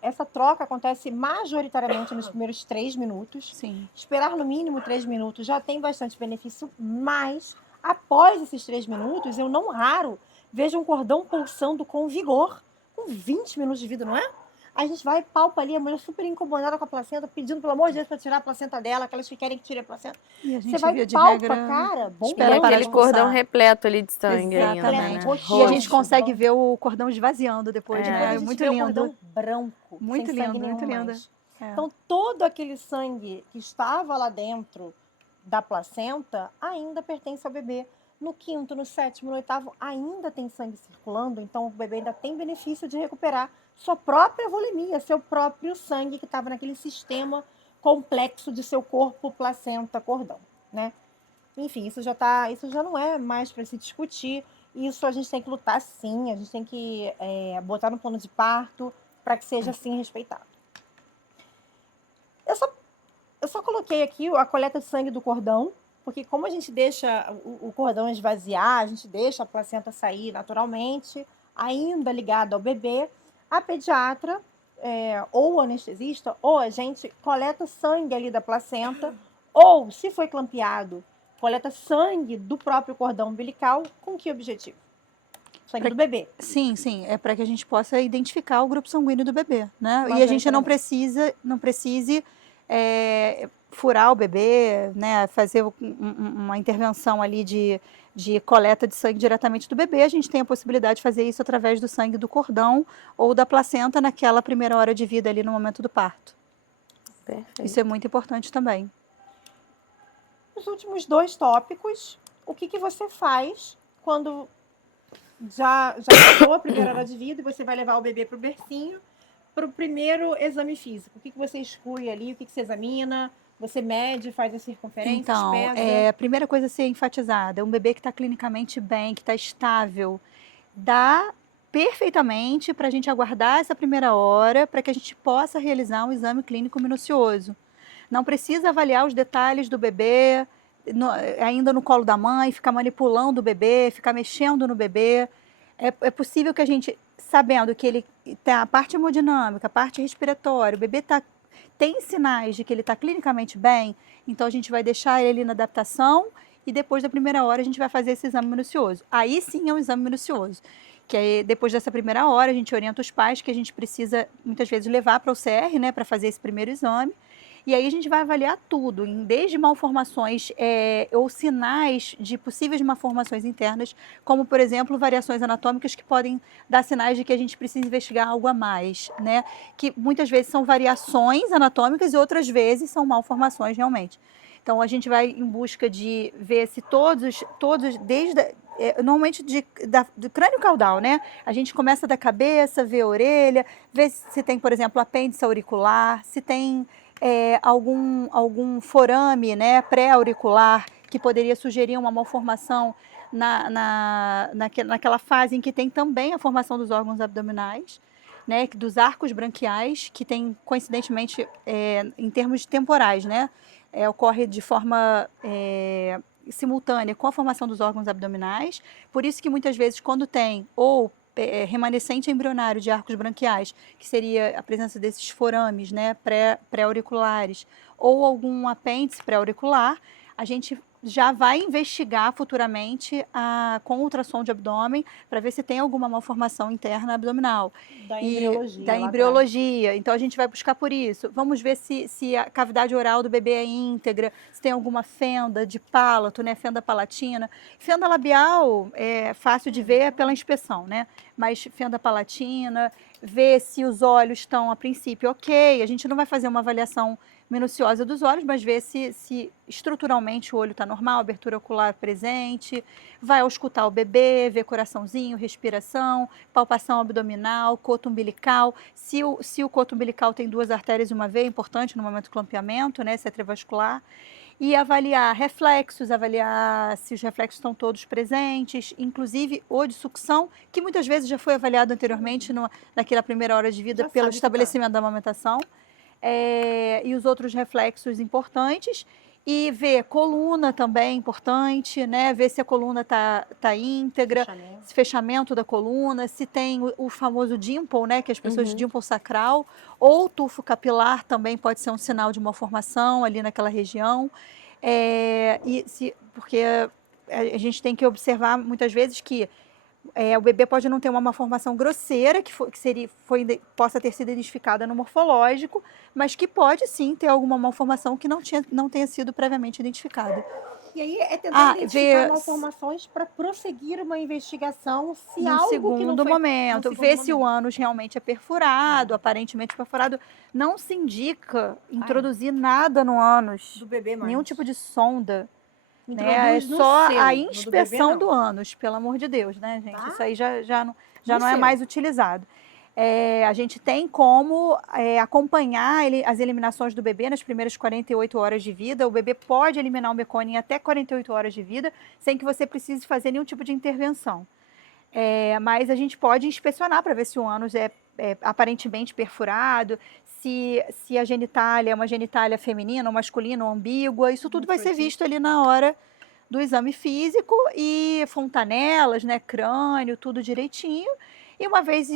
essa troca acontece majoritariamente nos primeiros 3 minutos. Sim. Esperar no mínimo 3 minutos já tem bastante benefício, mas após esses 3 minutos, eu não raro vejo um cordão pulsando com vigor, com 20 minutos de vida, não é? A gente vai, palpa ali, a mulher super incomodada com a placenta, pedindo pelo amor de Deus para tirar a placenta dela, que elas querem que tire a placenta. E a gente você vai, via de palpa, regra, cara, bom Espera aquele cordão repleto ali de sangue ainda, né? E a gente consegue ver o cordão esvaziando depois, né? É muito lindo. O cordão branco, muito sem lindo, sangue muito nenhum lindo. mais. Então, todo aquele sangue que estava lá dentro da placenta ainda pertence ao bebê. No 5º, no 7º, no 8º, ainda tem sangue circulando, então o bebê ainda tem benefício de recuperar sua própria volemia, seu próprio sangue que estava naquele sistema complexo de seu corpo, placenta, cordão, né? Enfim, isso já não é mais para se discutir. Isso a gente tem que lutar sim, a gente tem que botar no plano de parto para que seja assim respeitado. Eu só coloquei aqui a coleta de sangue do cordão, porque como a gente deixa o cordão esvaziar, a gente deixa a placenta sair naturalmente, ainda ligada ao bebê, a pediatra, ou o anestesista, ou a gente coleta sangue ali da placenta, ou, se foi clampeado, coleta sangue do próprio cordão umbilical, com que objetivo? Sangue do bebê. Sim, é para que a gente possa identificar o grupo sanguíneo do bebê, né? E a gente não precise furar o bebê, né? Fazer uma intervenção ali de coleta de sangue diretamente do bebê. A gente tem a possibilidade de fazer isso através do sangue do cordão ou da placenta naquela primeira hora de vida ali no momento do parto. Perfeito. Isso é muito importante também. Os últimos 2 tópicos, o que você faz quando já passou a primeira hora de vida e você vai levar o bebê para o bercinho, para o primeiro exame físico? O que você exclui ali, o que você examina? Você mede, faz as circunferências, então, pesa? A primeira coisa a ser enfatizada, é um bebê que está clinicamente bem, que está estável, dá perfeitamente para a gente aguardar essa primeira hora, para que a gente possa realizar um exame clínico minucioso. Não precisa avaliar os detalhes do bebê, ainda no colo da mãe, ficar manipulando o bebê, ficar mexendo no bebê. É possível que a gente, sabendo que ele tem a parte hemodinâmica, a parte respiratória, o bebê tem sinais de que ele está clinicamente bem, então a gente vai deixar ele na adaptação e depois da primeira hora a gente vai fazer esse exame minucioso. Aí sim é um exame minucioso, que aí depois dessa primeira hora a gente orienta os pais que a gente precisa muitas vezes levar para o CR, né, para fazer esse primeiro exame. E aí a gente vai avaliar tudo, desde malformações ou sinais de possíveis malformações internas, como, por exemplo, variações anatômicas que podem dar sinais de que a gente precisa investigar algo a mais, né? Que muitas vezes são variações anatômicas e outras vezes são malformações realmente. Então, a gente vai em busca de ver se todos desde normalmente do crânio caudal, né? A gente começa da cabeça, vê a orelha, vê se tem, por exemplo, apêndice auricular, se tem algum forame, né, pré-auricular, que poderia sugerir uma malformação naquela fase em que tem também a formação dos órgãos abdominais, né, dos arcos branquiais, que tem, coincidentemente, em termos temporais, né, ocorre de forma simultânea com a formação dos órgãos abdominais. Por isso que muitas vezes quando tem remanescente embrionário de arcos branquiais, que seria a presença desses forames, né, pré-auriculares, ou algum apêndice pré-auricular, a gente já vai investigar futuramente com ultrassom de abdômen para ver se tem alguma malformação interna abdominal. Da embriologia. Então a gente vai buscar por isso. Vamos ver se a cavidade oral do bebê é íntegra, se tem alguma fenda de palato, né, fenda palatina. Fenda labial é fácil de ver pela inspeção, né? Mas fenda palatina, ver se os olhos estão, a princípio, ok. A gente não vai fazer uma avaliação minuciosa dos olhos, mas ver se estruturalmente o olho está normal, abertura ocular presente. Vai auscultar o bebê, ver coraçãozinho, respiração, palpação abdominal, coto umbilical. Se o coto umbilical tem 2 artérias e uma veia, é importante no momento do clampeamento, né, se é trevascular. E avaliar reflexos, avaliar se os reflexos estão todos presentes, inclusive o de sucção, que muitas vezes já foi avaliado anteriormente naquela primeira hora de vida Já pelo sabe que estabelecimento da amamentação. E os outros reflexos importantes. E ver coluna também importante, né? Ver se a coluna tá íntegra, fechamento da coluna, se tem o famoso dimple, né? Que as pessoas de dimple sacral, ou tufo capilar também pode ser um sinal de uma formação ali naquela região. Porque a gente tem que observar muitas vezes que o bebê pode não ter uma malformação grosseira, possa ter sido identificada no morfológico, mas que pode sim ter alguma malformação que não tenha sido previamente identificada. E aí é tentar identificar malformações para prosseguir uma investigação se algo segundo que não foi... momento, ver se o ânus realmente é perfurado, aparentemente perfurado. Não se indica introduzir nada no ânus, do bebê mais. nenhum tipo de sonda. Né? É só a inspeção do ânus, pelo amor de Deus, né, gente? Tá? Isso aí já não é mais utilizado. A gente tem como acompanhar as eliminações do bebê nas primeiras 48 horas de vida. O bebê pode eliminar o mecônio em até 48 horas de vida, sem que você precise fazer nenhum tipo de intervenção. Mas a gente pode inspecionar para ver se o ânus é aparentemente perfurado, se a genitália é uma genitália feminina ou masculina ou ambígua. Isso tudo vai ser visto ali na hora do exame físico, e fontanelas, né, crânio, tudo direitinho. E uma vez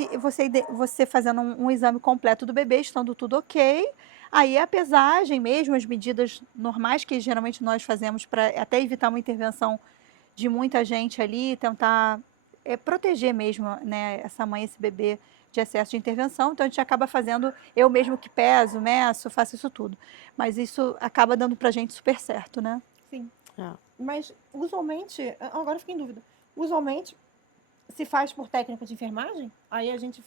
você fazendo um exame completo do bebê, estando tudo ok, aí a pesagem mesmo, as medidas normais que geralmente nós fazemos para até evitar uma intervenção de muita gente ali, tentar proteger mesmo, né, essa mãe, esse bebê de excesso de intervenção. Então a gente acaba fazendo, eu mesmo que peso, meço, faço isso tudo. Mas isso acaba dando pra gente super certo, né? Sim. Mas usualmente, agora eu fiquei em dúvida, usualmente se faz por técnica de enfermagem? Aí a gente...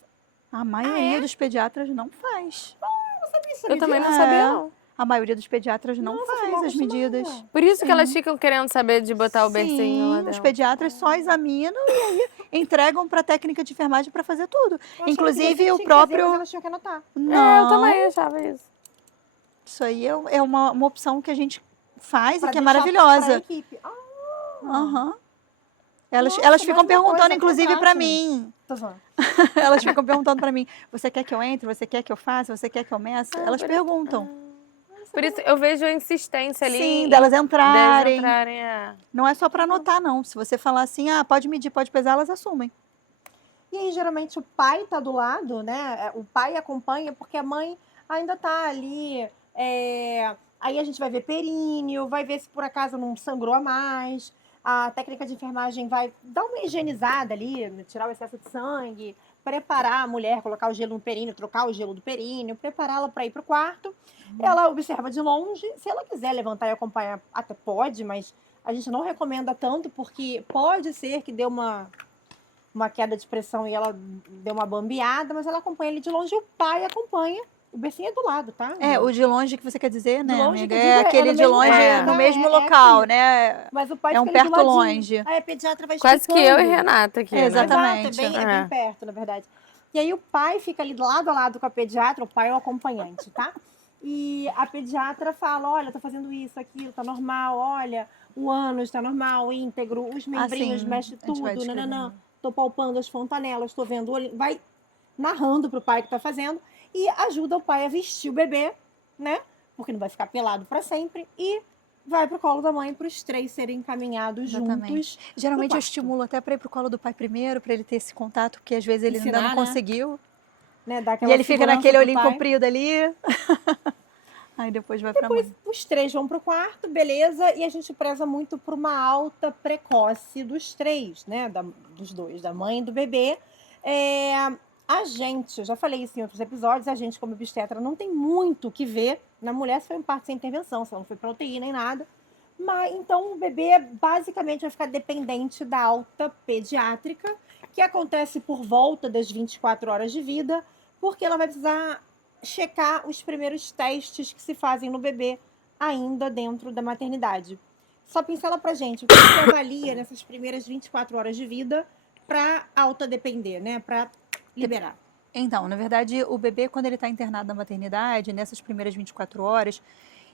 A maioria dos pediatras não faz. Eu não sabia isso. Eu também não sabia, não. A maioria dos pediatras não faz as medidas. Por isso que elas ficam querendo saber de botar o bercinho lá dentro. Os pediatras só examinam e aí entregam para a técnica de enfermagem para fazer tudo. Inclusive o próprio... Mas elas tinham que anotar. Não, eu também achava isso. Isso aí é uma opção que a gente faz pra e que é maravilhosa. Equipe. Elas ficam perguntando, inclusive, para mim. Tô zoando. Elas ficam perguntando para mim, você quer que eu entre? Você quer que eu faça? Você quer que eu meça? Elas perguntam. Por isso eu vejo a insistência ali. Sim, delas entrarem. Não é só para anotar, não. Se você falar assim, pode medir, pode pesar, elas assumem. E aí, geralmente, o pai tá do lado, né? O pai acompanha, porque a mãe ainda tá ali. Aí a gente vai ver períneo, vai ver se por acaso não sangrou a mais. A técnica de enfermagem vai dar uma higienizada ali, tirar o excesso de sangue, preparar a mulher, colocar o gelo no períneo, trocar o gelo do períneo, prepará-la para ir para o quarto. Ela observa de longe. Se ela quiser levantar e acompanhar, até pode, mas a gente não recomenda tanto, porque pode ser que dê uma queda de pressão e ela dê uma bambeada, mas ela acompanha ele de longe e o pai acompanha. O bercinho é do lado, tá? O de longe que você quer dizer, né, longe amiga? que eu digo, aquele de longe no mesmo local, né? Mas o pai é um fica ali perto do ladinho. longe. Aí a pediatra vai Quase explicando. que eu e Renata aqui. Exatamente. Exato, é bem perto, na verdade. E aí o pai fica ali lado a lado com a pediatra, o pai é o acompanhante, tá? E a pediatra fala, olha, tô fazendo isso, aquilo, tá normal, olha, o ânus tá normal, íntegro, os membrinhos, mexe tudo, nananã. Tô palpando as fontanelas, tô vendo, vai narrando pro pai que tá fazendo e ajuda o pai a vestir o bebê, né? Porque não vai ficar pelado para sempre e vai pro colo da mãe para os 3 serem encaminhados juntos. Geralmente eu estimulo até para ir pro colo do pai primeiro, para ele ter esse contato, porque às vezes ele ainda não conseguiu. Né? E ele fica naquele olhinho comprido ali. Aí depois vai pra mãe. Depois os 3 vão pro quarto, beleza, e a gente preza muito por uma alta precoce dos 3, né? Dos 2, da mãe e do bebê. A gente, eu já falei isso em outros episódios, a gente como obstetra não tem muito o que ver na mulher se foi um parto sem intervenção, se ela não foi pra UTI nem nada. Mas então o bebê basicamente vai ficar dependente da alta pediátrica que acontece por volta das 24 horas de vida, porque ela vai precisar checar os primeiros testes que se fazem no bebê ainda dentro da maternidade. Só pincela pra gente, o que você avalia nessas primeiras 24 horas de vida para alta depender, né? Para liberar. Então, na verdade, o bebê, quando ele está internado na maternidade, nessas primeiras 24 horas,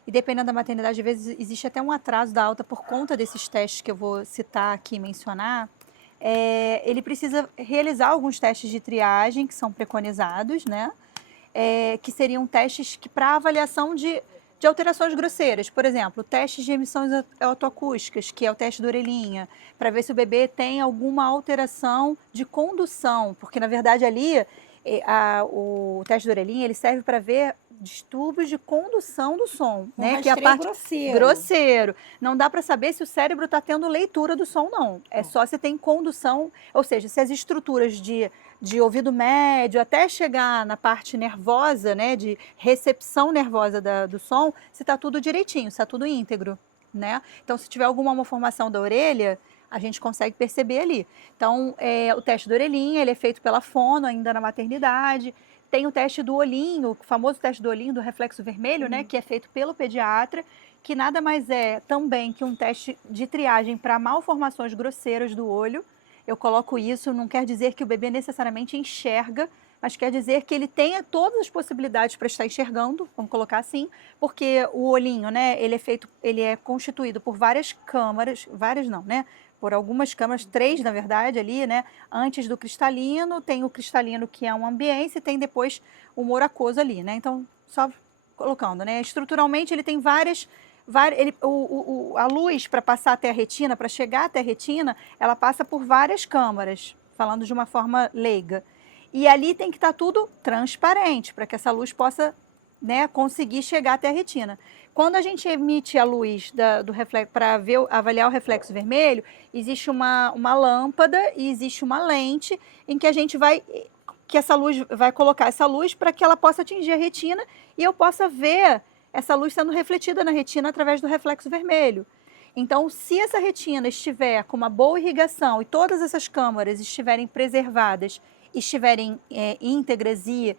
e dependendo da maternidade, às vezes existe até um atraso da alta por conta desses testes que eu vou citar aqui e mencionar, ele precisa realizar alguns testes de triagem que são preconizados, né? Que seriam testes que para avaliação de alterações grosseiras. Por exemplo, testes de emissões otoacústicas, que é o teste da orelhinha, para ver se o bebê tem alguma alteração de condução, porque na verdade ali o teste da orelhinha ele serve para ver distúrbios de condução do som, né? Que é a parte grosseiro. Não dá para saber se o cérebro está tendo leitura do som, não. É só se tem condução, ou seja, se as estruturas de ouvido médio até chegar na parte nervosa, né, de recepção nervosa do som, se está tudo direitinho, se está tudo íntegro, né? Então, se tiver alguma malformação da orelha, a gente consegue perceber ali. Então, o teste da orelhinha, ele é feito pela fono ainda na maternidade. Tem o teste do olhinho, o famoso teste do olhinho, do reflexo vermelho, né, que é feito pelo pediatra, que nada mais é também que um teste de triagem para malformações grosseiras do olho. Eu coloco isso, não quer dizer que o bebê necessariamente enxerga, mas quer dizer que ele tenha todas as possibilidades para estar enxergando, vamos colocar assim, porque o olhinho, né, ele é constituído por várias câmaras, várias não, né, por algumas câmaras, 3 na verdade ali, né, antes do cristalino, tem o cristalino que é uma ambiência e tem depois o humor aquoso ali, né, então só colocando, né, estruturalmente ele tem a luz para passar até a retina, para chegar até a retina, ela passa por várias câmaras, falando de uma forma leiga. E ali tem que estar tudo transparente, para que essa luz possa, né, conseguir chegar até a retina. Quando a gente emite a luz do reflexo para avaliar o reflexo vermelho, existe uma lâmpada e existe uma lente em que essa luz vai colocar essa luz para que ela possa atingir a retina e eu possa ver essa luz sendo refletida na retina através do reflexo vermelho. Então, se essa retina estiver com uma boa irrigação e todas essas câmaras estiverem preservadas, estiverem íntegras e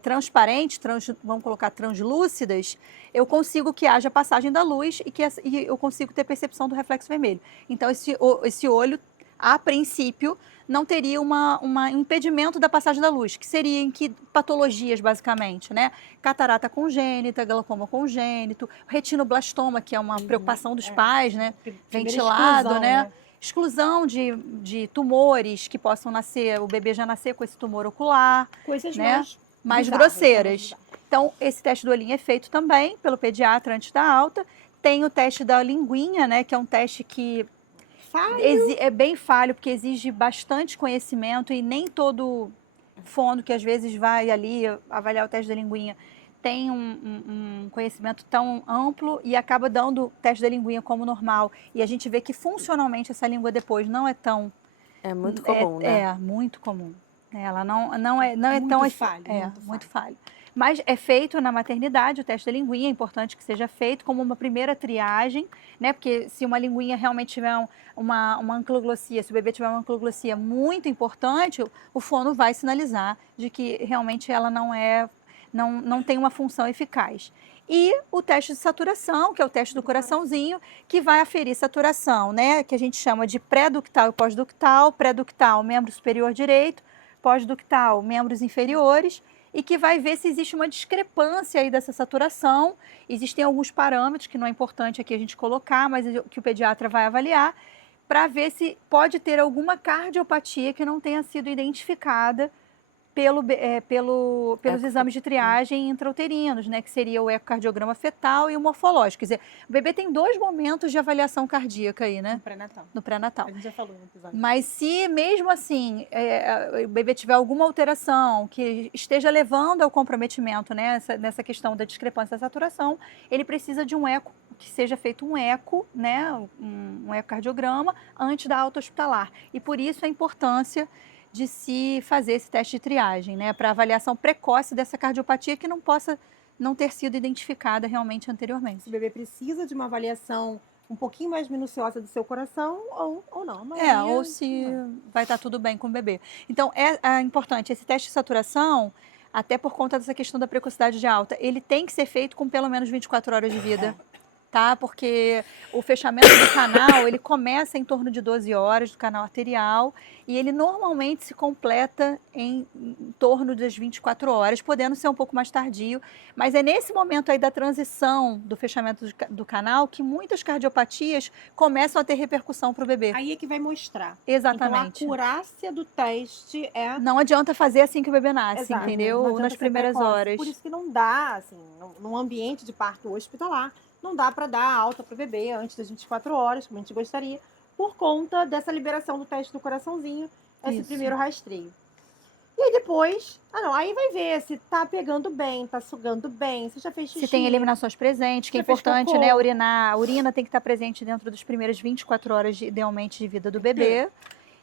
transparentes, vamos colocar translúcidas, eu consigo que haja passagem da luz e eu consigo ter percepção do reflexo vermelho. Então, esse olho, a princípio, não teria um impedimento da passagem da luz, que seria em que patologias, basicamente, né? Catarata congênita, glaucoma congênito, retinoblastoma, que é uma preocupação dos pais, né? Ventilado, exclusão, né? Exclusão de tumores que possam nascer, o bebê já nascer com esse tumor ocular. Coisas, né? Mais bizarras, grosseiras. Então, esse teste do olhinho é feito também pelo pediatra antes da alta. Tem o teste da linguinha, né? Que é um teste que é bem falho, porque exige bastante conhecimento e nem todo fono que às vezes vai ali avaliar o teste da linguinha tem um conhecimento tão amplo e acaba dando o teste da linguinha como normal. E a gente vê que funcionalmente essa língua depois não é tão... É muito comum, né? É, muito comum. Ela não é tão... Falho, muito falho. Mas é feito na maternidade, o teste da linguinha, é importante que seja feito como uma primeira triagem, né? Porque se uma linguinha realmente tiver uma ancloglossia, se o bebê tiver uma ancloglossia muito importante, o fono vai sinalizar de que realmente ela não tem uma função eficaz. E o teste de saturação, que é o teste do coraçãozinho, que vai aferir saturação, né? Que a gente chama de pré-ductal e pós-ductal. Pré-ductal, membro superior direito, pós-ductal, membros inferiores, e que vai ver se existe uma discrepância aí dessa saturação. Existem alguns parâmetros que não é importante aqui a gente colocar, mas que o pediatra vai avaliar, para ver se pode ter alguma cardiopatia que não tenha sido identificada pelos exames de triagem intrauterinos, né, que seria o ecocardiograma fetal e o morfológico. Quer dizer, o bebê tem 2 momentos de avaliação cardíaca aí, né? No pré-natal. A gente já falou no episódio. Mas se mesmo assim o bebê tiver alguma alteração que esteja levando ao comprometimento, né, nessa questão da discrepância da saturação, ele precisa de um eco, que seja feito um eco, né, um ecocardiograma antes da alta hospitalar. E por isso a importância de se fazer esse teste de triagem, né, para avaliação precoce dessa cardiopatia que não possa não ter sido identificada realmente anteriormente. Se o bebê precisa de uma avaliação um pouquinho mais minuciosa do seu coração ou não. A É, maioria, ou se vai estar tudo bem com o bebê. Então, é importante esse teste de saturação, até por conta dessa questão da precocidade de alta, ele tem que ser feito com pelo menos 24 horas de vida. Tá? Porque o fechamento do canal, ele começa em torno de 12 horas do canal arterial e ele normalmente se completa em torno das 24 horas, podendo ser um pouco mais tardio, mas é nesse momento aí da transição do fechamento do canal que muitas cardiopatias começam a ter repercussão para o bebê. aí é que vai mostrar. Exatamente. Então, a acurácia do teste é... Não adianta fazer assim que o bebê nasce, Exato, não entendeu? adianta Nas ser primeiras precoce. horas. Por isso que não dá, assim, num ambiente de parto hospitalar, não dá para dar alta para o bebê antes das 24 horas, como a gente gostaria, por conta dessa liberação do teste do coraçãozinho, esse Isso. primeiro rastreio. E aí depois, aí vai ver se tá pegando bem, tá sugando bem, se já fez xixi. Se tem eliminações presentes, que é Já fez importante, cocô. né? A urina tem que estar presente dentro das primeiras 24 horas, idealmente, de vida do bebê.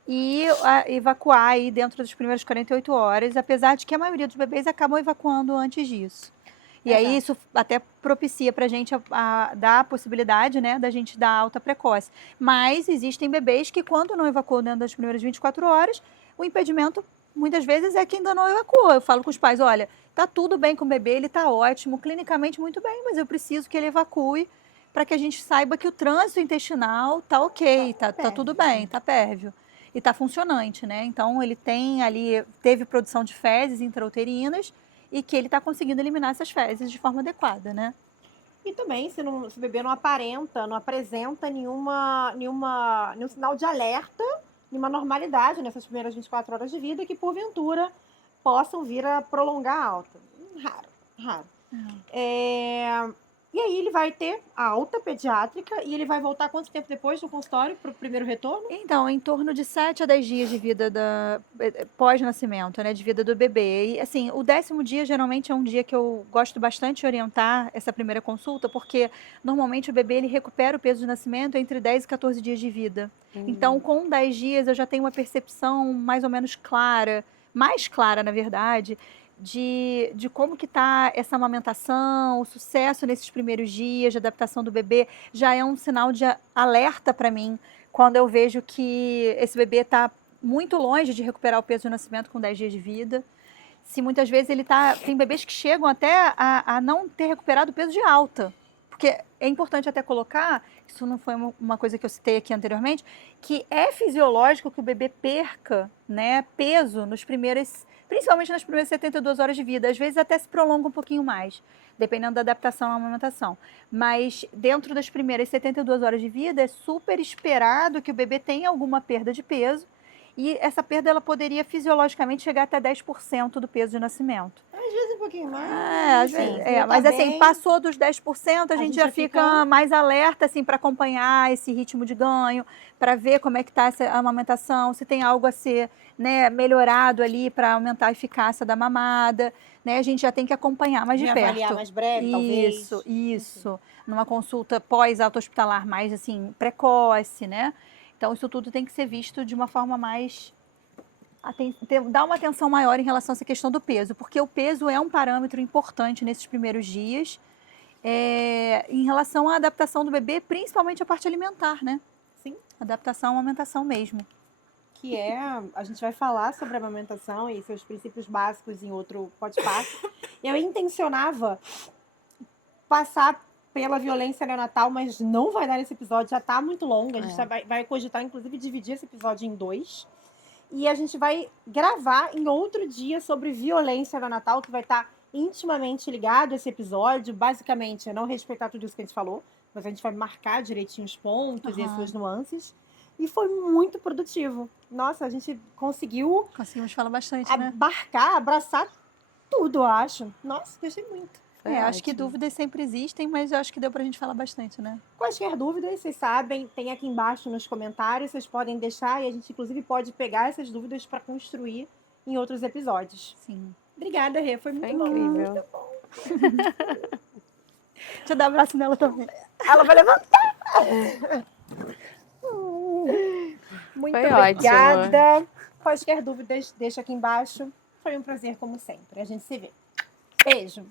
E evacuar aí dentro das primeiras 48 horas, apesar de que a maioria dos bebês acabam evacuando antes disso. E aí isso até propicia para a gente dar a possibilidade, né, da gente dar alta precoce. Mas existem bebês que quando não evacuam dentro das primeiras 24 horas, o impedimento muitas vezes é que ainda não evacua. Eu falo com os pais, olha, tá tudo bem com o bebê, ele tá ótimo, clinicamente muito bem, mas eu preciso que ele evacue para que a gente saiba que o trânsito intestinal tá ok, tá tudo bem, tá pérvio. E tá funcionante, né? Então ele teve produção de fezes intrauterinas e que ele está conseguindo eliminar essas fezes de forma adequada, né? E também, se o bebê não apresenta nenhum sinal de alerta, nenhuma normalidade nessas primeiras 24 horas de vida, que porventura possam vir a prolongar a alta. Raro. E aí ele vai ter a alta pediátrica e ele vai voltar quanto tempo depois do consultório para o primeiro retorno? Então, em torno de 7 a 10 dias de vida pós-nascimento, né, de vida do bebê. E assim, o 10º dia geralmente é um dia que eu gosto bastante de orientar essa primeira consulta, porque normalmente o bebê ele recupera o peso de nascimento entre 10 e 14 dias de vida. Então, com 10 dias eu já tenho uma percepção mais ou menos clara, mais clara, na verdade, de como que está essa amamentação, o sucesso nesses primeiros dias de adaptação do bebê, já é um sinal de alerta para mim, quando eu vejo que esse bebê está muito longe de recuperar o peso do nascimento com 10 dias de vida. Se muitas vezes tem bebês que chegam até a não ter recuperado o peso de alta. Porque é importante até colocar, isso não foi uma coisa que eu citei aqui anteriormente, que é fisiológico que o bebê perca, né, peso principalmente nas primeiras 72 horas de vida. Às vezes até se prolonga um pouquinho mais, dependendo da adaptação à amamentação. Mas dentro das primeiras 72 horas de vida é super esperado que o bebê tenha alguma perda de peso. E essa perda ela poderia fisiologicamente chegar até 10% do peso de nascimento. Às vezes um pouquinho mais. Mas assim, passou dos 10%, a gente já fica mais alerta assim, para acompanhar esse ritmo de ganho, para ver como é que está essa amamentação, se tem algo a ser, né, melhorado ali para aumentar a eficácia da mamada. Né? A gente já tem que acompanhar mais de perto. Avaliar mais breve, talvez. Isso. Numa consulta pós-auto-hospitalar mais assim, precoce, né? Então, isso tudo tem que ser visto de uma forma mais... dar uma atenção maior em relação a essa questão do peso, porque o peso é um parâmetro importante nesses primeiros dias, em relação à adaptação do bebê, principalmente a parte alimentar, né? Sim. Adaptação à amamentação mesmo. A gente vai falar sobre a amamentação e seus princípios básicos em outro podcast. Eu intencionava passar pela violência neonatal, mas não vai dar nesse episódio, já tá muito longo. A gente vai cogitar, inclusive, dividir esse episódio em 2. E a gente vai gravar em outro dia sobre violência neonatal, que vai estar intimamente ligado a esse episódio. Basicamente, é não respeitar tudo isso que a gente falou, mas a gente vai marcar direitinho os pontos e as suas nuances. E foi muito produtivo. Nossa, a gente Conseguimos falar bastante, né? Abraçar tudo, eu acho. Nossa, gostei muito. Acho que dúvidas sempre existem, mas eu acho que deu pra gente falar bastante, né? Quaisquer dúvidas, vocês sabem, tem aqui embaixo nos comentários, vocês podem deixar e a gente, inclusive, pode pegar essas dúvidas para construir em outros episódios. Sim. Obrigada, Rê, foi muito bom. Incrível. Muito bom. Deixa eu dar um abraço nela também. Ela vai levantar. Muito Foi obrigada. ótimo. Quaisquer dúvidas, deixa aqui embaixo. Foi um prazer, como sempre. A gente se vê. Beijo.